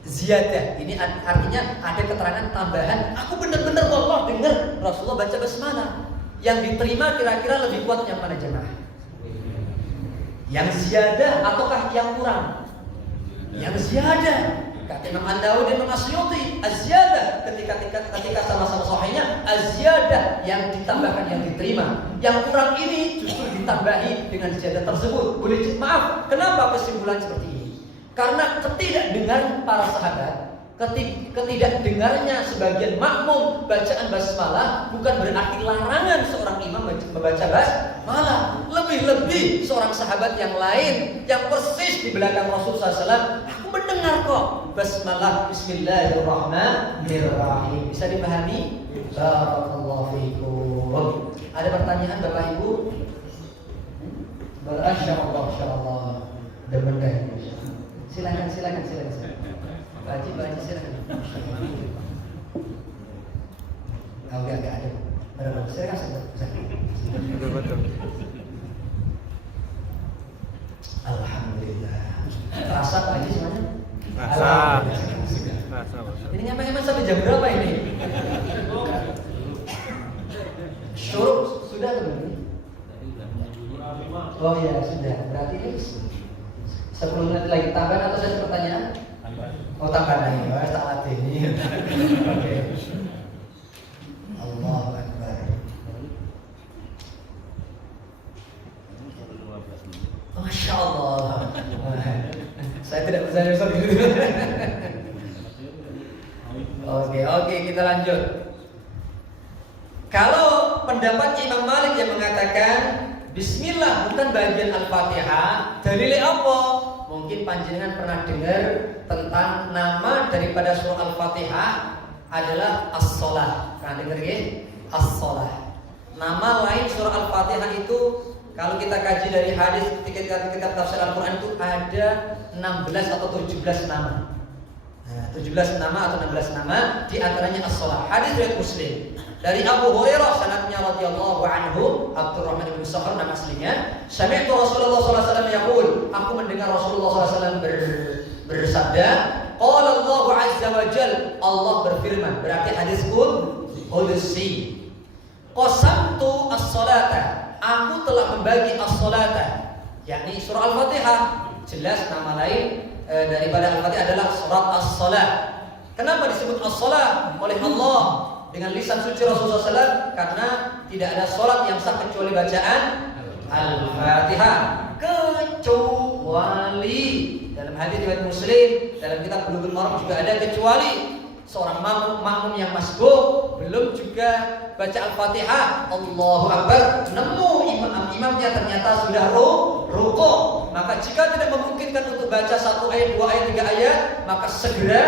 Ziyadah, ini artinya ada keterangan tambahan. Aku benar-benar Allah dengar Rasulullah baca basmalah. Yang diterima kira-kira lebih kuat yang mana jemaah? Yang ziyadah ataukah yang kurang? Yang ziyadah. Kata Imam An-Nawawi dan Imam As-Suyuti, az-ziyadah ketika sama-sama sahihnya, az-ziyadah yang ditambahkan yang diterima. Yang kurang ini justru ditambahi dengan ziyadah tersebut. Boleh maaf, kenapa kesimpulan seperti ini? Karena ketidakdengaran para sahabat, ketidakdengarnya sebagian makmum bacaan basmalah bukan berarti larangan seorang imam membaca basmalah. Lebih-lebih seorang sahabat yang lain yang persis di belakang Rasulullah SAW, aku mendengar kok basmalah Bismillahirrahmanirrahim. Bisa dipahami? Barakallahu fiikum. Ada pertanyaan Bapak Ibu? Insyaallah. Mudah-mudahan. Silakan. Pak Haji silakan. Enggak ada. Silakan. Betul. Alhamdulillah. Terasa Pak Haji semuanya? Rasa. Ini nyampe sampai jam berapa ini? Syuruk sudah belum? Oh ya sudah. Berarti ini 10 menit lagi. Tambahan atau ada pertanyaan? Oh tambahan lagi. Oh tak latih ini. Oke. Allahu Akbar. Masya Allah. Saya tidak bisa nyusul gitu. Oke, kita lanjut. Kalau pendapatnya Imam Malik yang mengatakan Bismillah bukan bagian Al-Fatihah, dalilnya apa? Mungkin panjenengan pernah dengar tentang nama daripada surah Al-Fatihah adalah As-Shalah. Pernah dengar ya? As-Shalah. Nama lain surah Al-Fatihah itu kalau kita kaji dari hadis ketika tafsir Al-Quran itu ada 16 atau 17 nama. 17 nama atau 16 nama, di antaranya As-Shalah. Hadis riwayat Muslim. Dari Abu Hurairah sanadnya radhiyallahu anhu, Abdurrahman bin Sakhr nama aslinya, sami'tu Rasulullah sallallahu alaihi wasallam yaqul, aku mendengar Rasulullah sallallahu alaihi wasallam bersabda, qala Allah azza wa jalla, Allah berfirman, berarti hadis qudsi. Qasamtu as-salata, aku telah membagi as-salata, yakni surah Al-Fatihah. Jelas nama lain daripada Al-Fatihah adalah surat as-salah. Kenapa disebut as-salah oleh Allah dengan lisan suci Rasulullah SAW? Karena tidak ada sholat yang sah kecuali bacaan Al-Fatihah. Kecuali dalam hadis riwayat Muslim, dalam kitab Bulughul Maram juga ada, kecuali seorang makmum yang masbuk belum juga baca Al-Fatihah, Allahu Akbar, nemu imamnya ternyata sudah rukuk, maka jika tidak memungkinkan untuk baca 1 ayat, 2 ayat, 3 ayat, maka segera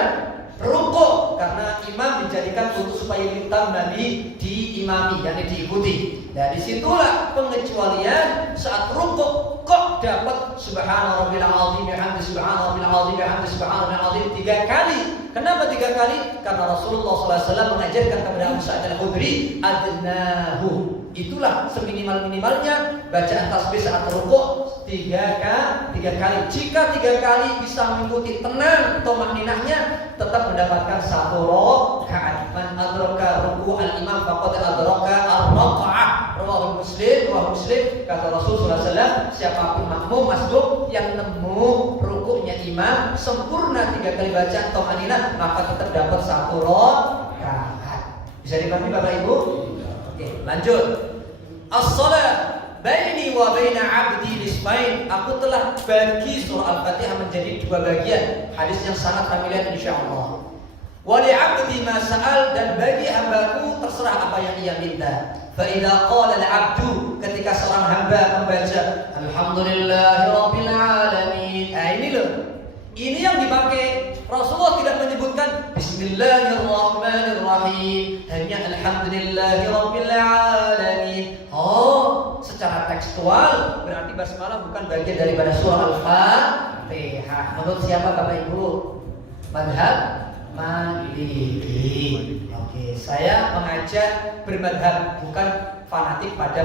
rukuk, karena imam dijadikan untuk supaya Nabi diimami, yakni diikuti. Nah, disitulah pengecualian saat rukuk kok dapat subhana rabbil azim bihamdi, subhana rabbil azim bihamdi, subhana rabbil azim 3 kali. Kenapa 3 kali? Karena Rasulullah SAW mengajarkan kepada Abu Sa'id Al-Khudri, adnahu, itulah seminimal-minimalnya bacaan tasbih saat rukuk 3 kali. Jika 3 kali bisa mengikuti tenang tomakninahnya, tetap mendapatkan 1 rakaat. Man adraka ruku' al-imam faqad adraka ar-raka'ah. Rawahu Muslim, kata Rasulullah SAW, siapapun makmum masbuk yang nemu rukuknya imam sempurna 3 kali bacaan tomakninah, maka tetap dapat 1 rakaat. Bisa dipahami Bapak Ibu? Oke, lanjut. As-salat baini wa baina 'abdi nisfain. Aku telah bagi surah Al-Fatihah menjadi 2 bagian. Hadis yang sangat familiar insyaallah. Wa li 'abdi ma sa'al, dan bagi hambaku terserah apa yang ia minta. Fa idza qala al-'abdu, ketika seorang hamba membaca alhamdulillahirabbil alamin. Ini loh. Ini yang dipakai. Rasulullah tidak menyebutkan Bismillahirrahmanirrahim, hanya Alhamdulillahirabbil alamin. Oh, secara tekstual berarti basmalah bukan bagian daripada surah Al-Fatihah. Menurut siapa Bapak Ibu? Madhab Maliki. Oke, saya mengajak bermadhab, bukan fanatik pada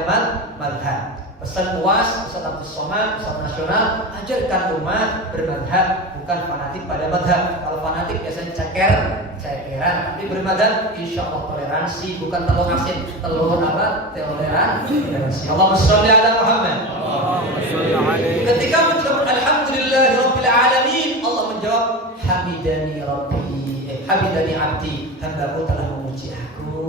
madhab. Pesan UAS, Ustaz Abdul Somad, Ustaz Nasional, ajarkan umat bermadhab, bukan fanatik pada madhab. Kalau fanatik biasanya cekeran, tapi bermadhab insya Allah toleransi, bukan telur asin, telur apa? Toleransi. Allahumma sholli ala Muhammad. Ketika menjawab alhamdulillahirabbil alamin, Allah menjawab hamidani rabbi, hamidani abdi, hambaku telah memuji aku.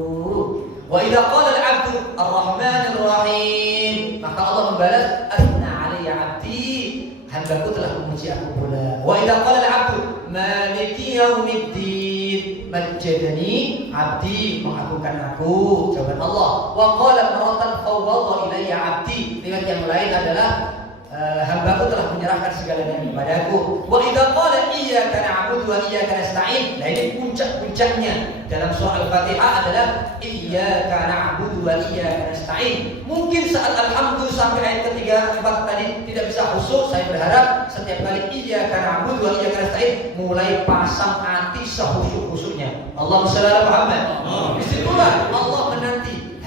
Wa idza qala al-'abdu ar-rahmanir rahim, maka Allah membalas asna 'alayya 'abdi, hambaku telah memuji aku pula. Wa idza qala al-'abdu maliki yaumiddin, majjadani 'abdi, mengagungkan aku, jawaban Allah. Wa qala maratan fawwadha ilayya 'abdi, riwayat yang lain adalah hambaku telah menyerahkan segalanya kepadaku. Wa idza qala iyyaka na'budu wa iyyaka nasta'in. Nah, ini puncak-puncaknya dalam surah Al-Fatihah adalah iyyaka na'budu wa iyyaka nasta'in. Mungkin saat alhamdulillah sampai ayat ketiga 4 tadi tidak bisa khusyuk, saya berharap setiap kali iyyaka na'budu wa iyyaka nasta'in mulai pasang hati sehusyuk-husyuknya. Allahumma shalli ala Muhammad. Disitulah Allah menanti.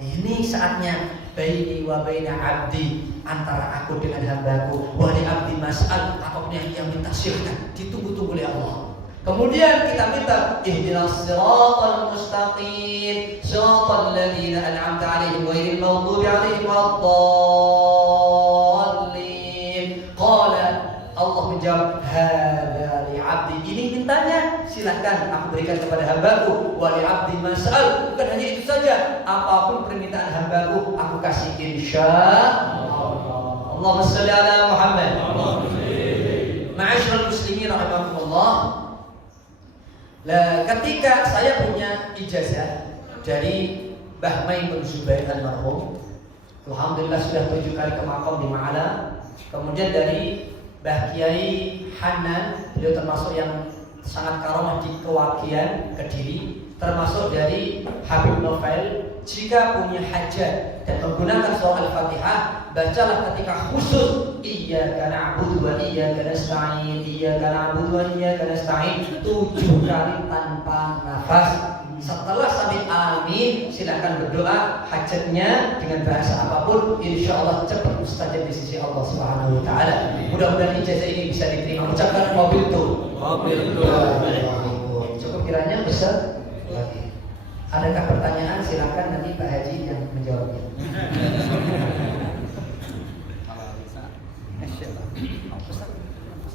Ini saatnya baini wa baina 'abdi, antara aku dengan hambaku. Wa li 'abdi mas'al, apapun yang ia minta silahkan, ditunggu-tunggu oleh Allah. Kemudian kita minta ihdinas siratal mustaqim, siratal ladzina an'amta 'alaihim ghairil maghdubi 'alaihim waladdallin. Qala, Allah menjawab, hadza li 'abdi, ini mintanya silahkan aku berikan kepada hambaku. Wa li 'abdi mas'al, bukan hanya itu saja, apapun permintaan hambaku aku kasih insyaallah. Allahumma shalli ala Muhammad. Ma'asyiral muslimin rahimakumullah. Ketika saya punya ijazah dari Mbah Maimun Zubair almarhum, alhamdulillah sudah 7 kali ke makam di Ma'ala. Kemudian dari Mbah Kiai Hanan, beliau termasuk yang sangat karomah di Kewakian Kediri, termasuk dari Habib Novel. Jika punya hajat dan menggunakan surah Al-Fatihah, bacalah ketika khusus iyyaka na'budu wa iyyaka nasta'in, iyyaka na'budu wa iyyaka nasta'in 7 kali tanpa nafas. Setelah sampai amin, silakan berdoa hajatnya dengan bahasa apapun, insya Allah cepat mustajab di sisi Allah Subhanahu wa taala. Mudah-mudahan ijazah ini bisa diterima. Ucapkan mobil tuh. Cukup kiranya bisa lagi. Adakah pertanyaan? Silakan nanti Pak Haji yang menjawabnya.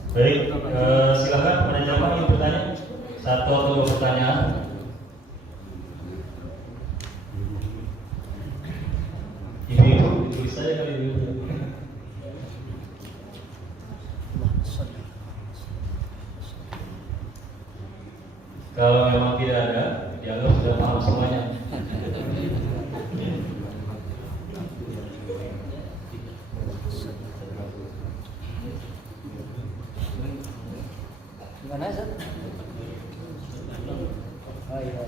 Baik, silakan penanya yang bertanya. 1 atau 2 pertanyaan. Ibu-ibu Kalau memang tidak ada, dianggap sudah paham semuanya. Gimana Ustaz? Oh iya.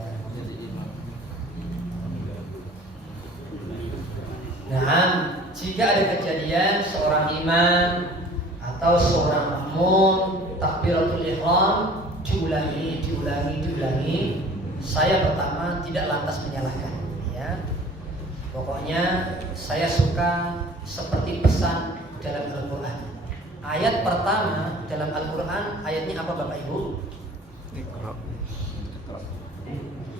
Nah, jika ada kejadian seorang imam atau seorang makmum takbiratul ihram diulangi, saya pertama tidak lantas menyalahkan, ya. Pokoknya saya suka seperti pesan dalam Al-Quran. Ayat pertama dalam Al-Quran, ayatnya apa Bapak Ibu?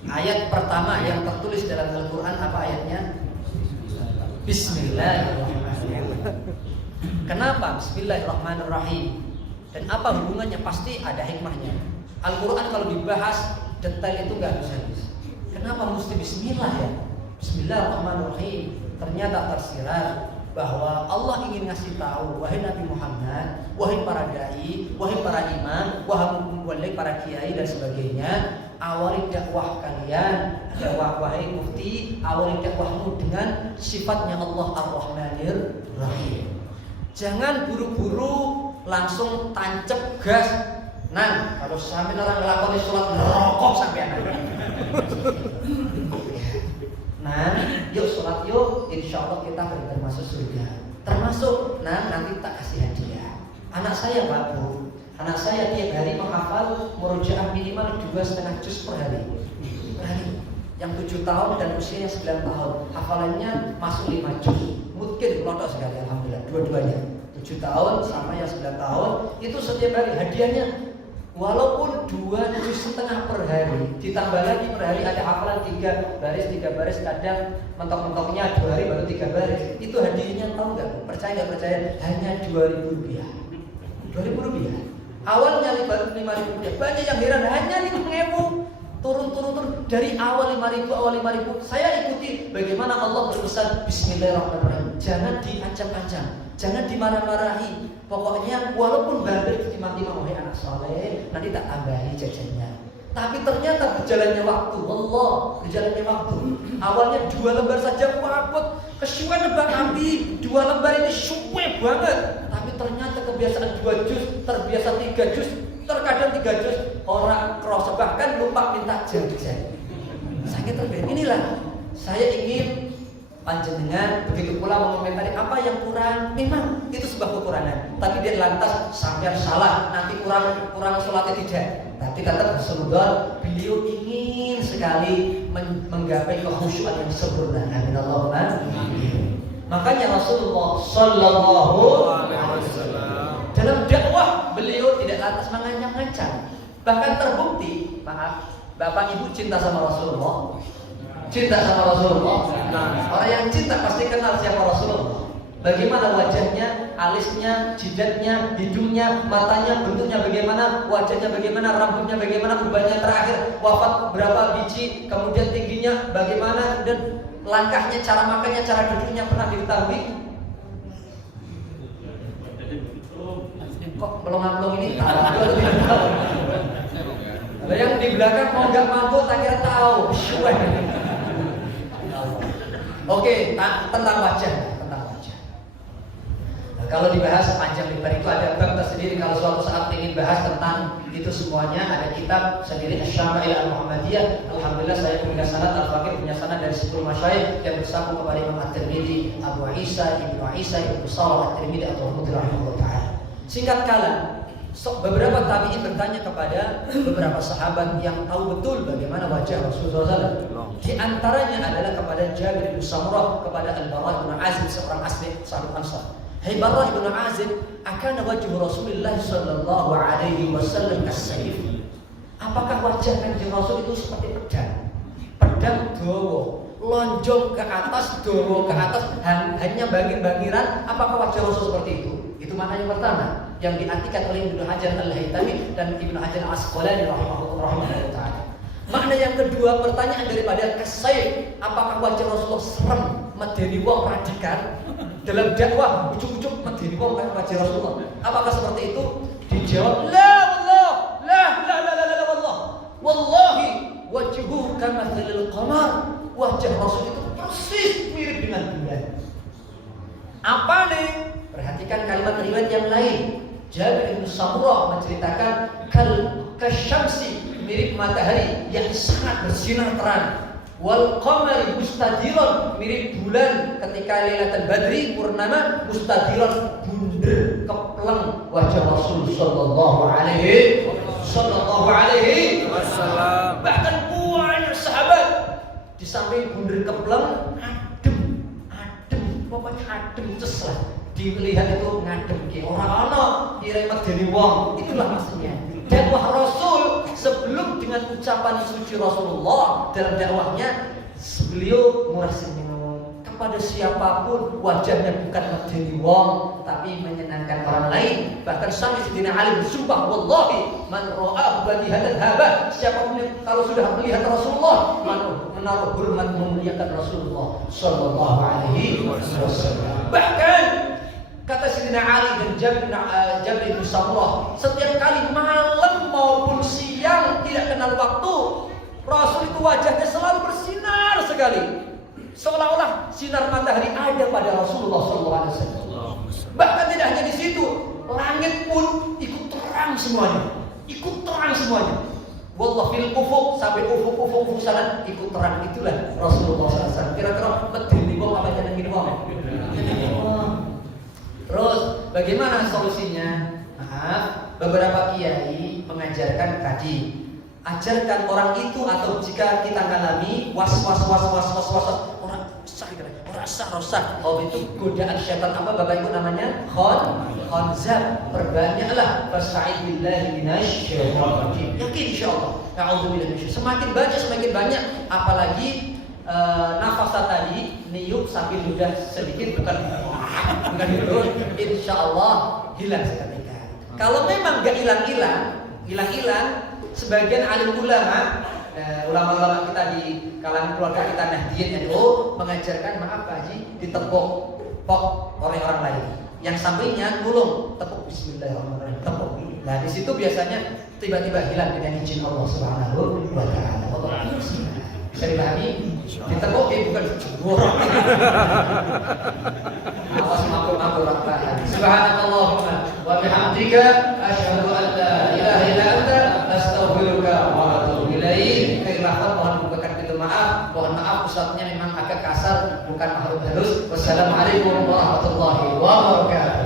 Ayat pertama yang tertulis dalam Al-Quran apa ayatnya? Bismillahirrahmanirrahim. Kenapa Bismillahirrahmanirrahim? Dan apa hubungannya? Pasti ada hikmahnya. Al-Quran kalau dibahas detail itu gak bisa habis. Kenapa mesti Bismillah ya? Bismillahirrahmanirrahim. Ternyata tersirat bahwa Allah ingin ngasih tahu, wahai Nabi Muhammad, wahai para dai, wahai para imam, wahai para kiai dan sebagainya, awali dakwah kalian, wahai mufti, awali dakwahmu dengan sifatnya Allah Ar-Rahmanir Rahim. Jangan buru-buru langsung tancap gas. Nah, kalau sampai orang ngelakoni sholat ngerokok sampai anak. Nah, yuk sholat yuk, insya Allah kita akan termasuk surga. Termasuk, nah nanti tak kasih hadiah. Anak saya Pak Bu, anak saya tiap hari menghafal murojaah minimal 2,5 juz per hari. Yang 7 tahun dan usianya 9 tahun, hafalannya masuk 5 juz. Mungkin melontok sekali, alhamdulillah. Dua-duanya 7 tahun sama yang 9 tahun itu setiap hari hadiahnya. Walaupun 2,5 juz per hari, ditambah lagi per hari ada hafalan 3 baris, kadang mentok-mentoknya 2 hari baru 3 baris. Itu hadiahnya tahu nggak? Percaya nggak percaya? Hanya Rp2.000. Rp2.000. Awalnya Rp5.000. Banyak yang heran, hanya Rp5.000. Turun dari awal 5.000. Saya ikuti bagaimana Allah berpesan Bismillahirrahmanirrahim. Jangan diancam-ancam, jangan dimarah-marahi. Pokoknya walaupun bandel timah-timah, wahai anak soleh, nanti tak tambahi jajannya. Tapi ternyata berjalannya waktu, Allah berjalannya waktu. Awalnya 2 lembar saja wabut, kesuwen nebak api. 2 lembar ini suwe banget. Tapi ternyata kebiasaan 2 juz, terbiasa 3 juz, terkadang 3 juz, orang kerasa bahkan lupa minta jajan. Sakit terbiasa. Inilah saya ingin panjenengan begitu pula mengomentari apa yang kurang. Memang itu sebuah kekurangan, tapi dia lantas sampai salah nanti kurang sholatnya tidak. Tapi kata Rasulullah, beliau ingin sekali menggapai kekhusyuan yang sempurna. Amin Allahumma. Makanya Rasulullah Sallallahu Alaihi Wasallam dalam dakwah beliau tidak lantas mengancam-ancam. Bahkan terbukti, maaf, Bapak Ibu cinta sama Rasulullah. Cinta sama Rasulullah. Orang yang cinta pasti kenal siapa Rasulullah. Bagaimana wajahnya, alisnya, jidatnya, hidungnya, matanya, bentuknya bagaimana, wajahnya bagaimana, rambutnya bagaimana, ubannya terakhir wafat berapa biji, kemudian tingginya bagaimana, dan langkahnya, cara makannya, cara duduknya pernah diketahui. Kok belum ini tahu? Yang di belakang mau nggak mampu tak kira tahu. Oke, tentang wajah. Nah, kalau dibahas panjang lebar itu ada bab tersendiri. Kalau suatu saat ingin bahas tentang itu semuanya, ada kitab sendiri Asy-Syama'il Al-Muhammadiyah. Alhamdulillah saya punya sanad, Al-Faqih punya sanad dari 10 masyayikh yang bersambung kepada Imam At-Tirmidzi, Abu Isa, Ibnu Shalih At-Tirmidzi atau rahimahullah taala. Singkat kala, beberapa tabi'in bertanya kepada beberapa sahabat yang tahu betul bagaimana wajah Rasulullah SAW. Di antaranya adalah kepada Jabir bin Samurah, kepada Al-Bara bin Azib, seorang asli sahabat Ansar. Hai Bara bin Azib, akana wajh Rasulullah sallallahu alaihi wasallam as-sayf? Apakah wajah Kanjeng Rasul itu seperti pedang? Pedang dawa, lonjong ke atas, dawa ke atas, hanya bangir-bangiran. Apakah wajah Rasul seperti itu? Itu makna yang pertama yang diartikan oleh Ibnu Hajar Al-Haytami dan Ibnu Hajar Al-Asqalani rahimahullah taala. Makna yang kedua, pertanyaan daripada kasayf, apakah wajah Rasulullah serem, medeni wong radikal dalam dakwah, ujuk-ujuk medeni wong kayak wajah Rasulullah? Apakah seperti itu? Dijawab, la wallah, la wallah. wajhuhu kamathalil qamar. Wajah Rasul itu persis mirip dengan bulan. Apa nih? Perhatikan kalimat riwayat yang lain. Jabir bin Samurah menceritakan kasyamsi, mirip matahari yang sangat bersinar terang. Wal qamari mustadiran, mirip bulan ketika Lailatul Badri purnama, mustadiran bunder keplang wajah Rasul sallallahu alaihi wasallam. Bahkan banyak sahabat di samping bunder keplang adem, pokoknya adem ces lah. Dilihat itu ngadem ki ora ana kira medeni wong. Itulah maksudnya. Dakwah Rasul sebelum dengan ucapan suci Rasulullah dalam dakwahnya, beliau murah senyum kepada siapapun, wajahnya bukan medeni wong tapi menyenangkan orang lain. Bahkan sampai Sayyidina Ali bersumpah, wallahi man ra'a badihatan haba, siapapun yang kalau sudah melihat Rasulullah menaruh hormat memuliakan Rasulullah sallallahu alaihi wasallam. Bahkan kata Sayyidina Ali dan Jabir bin Samurah, setiap kali malam maupun siang tidak kenal waktu, Rasul itu wajahnya selalu bersinar sekali, seolah-olah sinar matahari ada pada Rasulullah SAW. Bahkan tidak hanya di situ, langit pun ikut terang semuanya, Wallah fil ufuk, sampai ufuk sana ikut terang. Itulah Rasulullah SAW. Kira-kira medeni wong apa jeneng gini wong? Terus bagaimana solusinya? Beberapa kiai mengajarkan tadi, ajarkan orang itu, atau jika kita ngalami was orang rasa oh itu godaan syaitan, apa Bapak Ibu namanya? Khanzab. Perbanyaklah fasta'idz billahi minasyaitonir rajim. Yakin insyaallah. A'udzubillahi minasyaitonir. Semakin banyak apalagi nafasa tadi niup sambil ludah sedikit, bukan itu, insya Allah hilang seketika. Kalau memang gak hilang, sebagian alim ulama kita di kalangan keluarga kita Nahdien NU mengajarkan, maaf Pak Haji, ditepuk oleh orang lain. Yang sampingnya nulung, tepuk Bismillahirrahmanirrahim, tepuk. Nah di situ biasanya tiba-tiba hilang dengan izin Allah Subhanahu wa Ta'ala. Bisa dipahami? Ditepuk bukan borok. Awas makhluk Rabbana. Subhanallahumma wa bihamdika asyhadu an la ilaha illa anta astaghfiruka wa atubu ilaik. Mohon bukakan pintu maaf. Mohon maaf ustadznya memang agak kasar, bukan makhluk halus. Wassalamualaikum warahmatullahi wabarakatuh.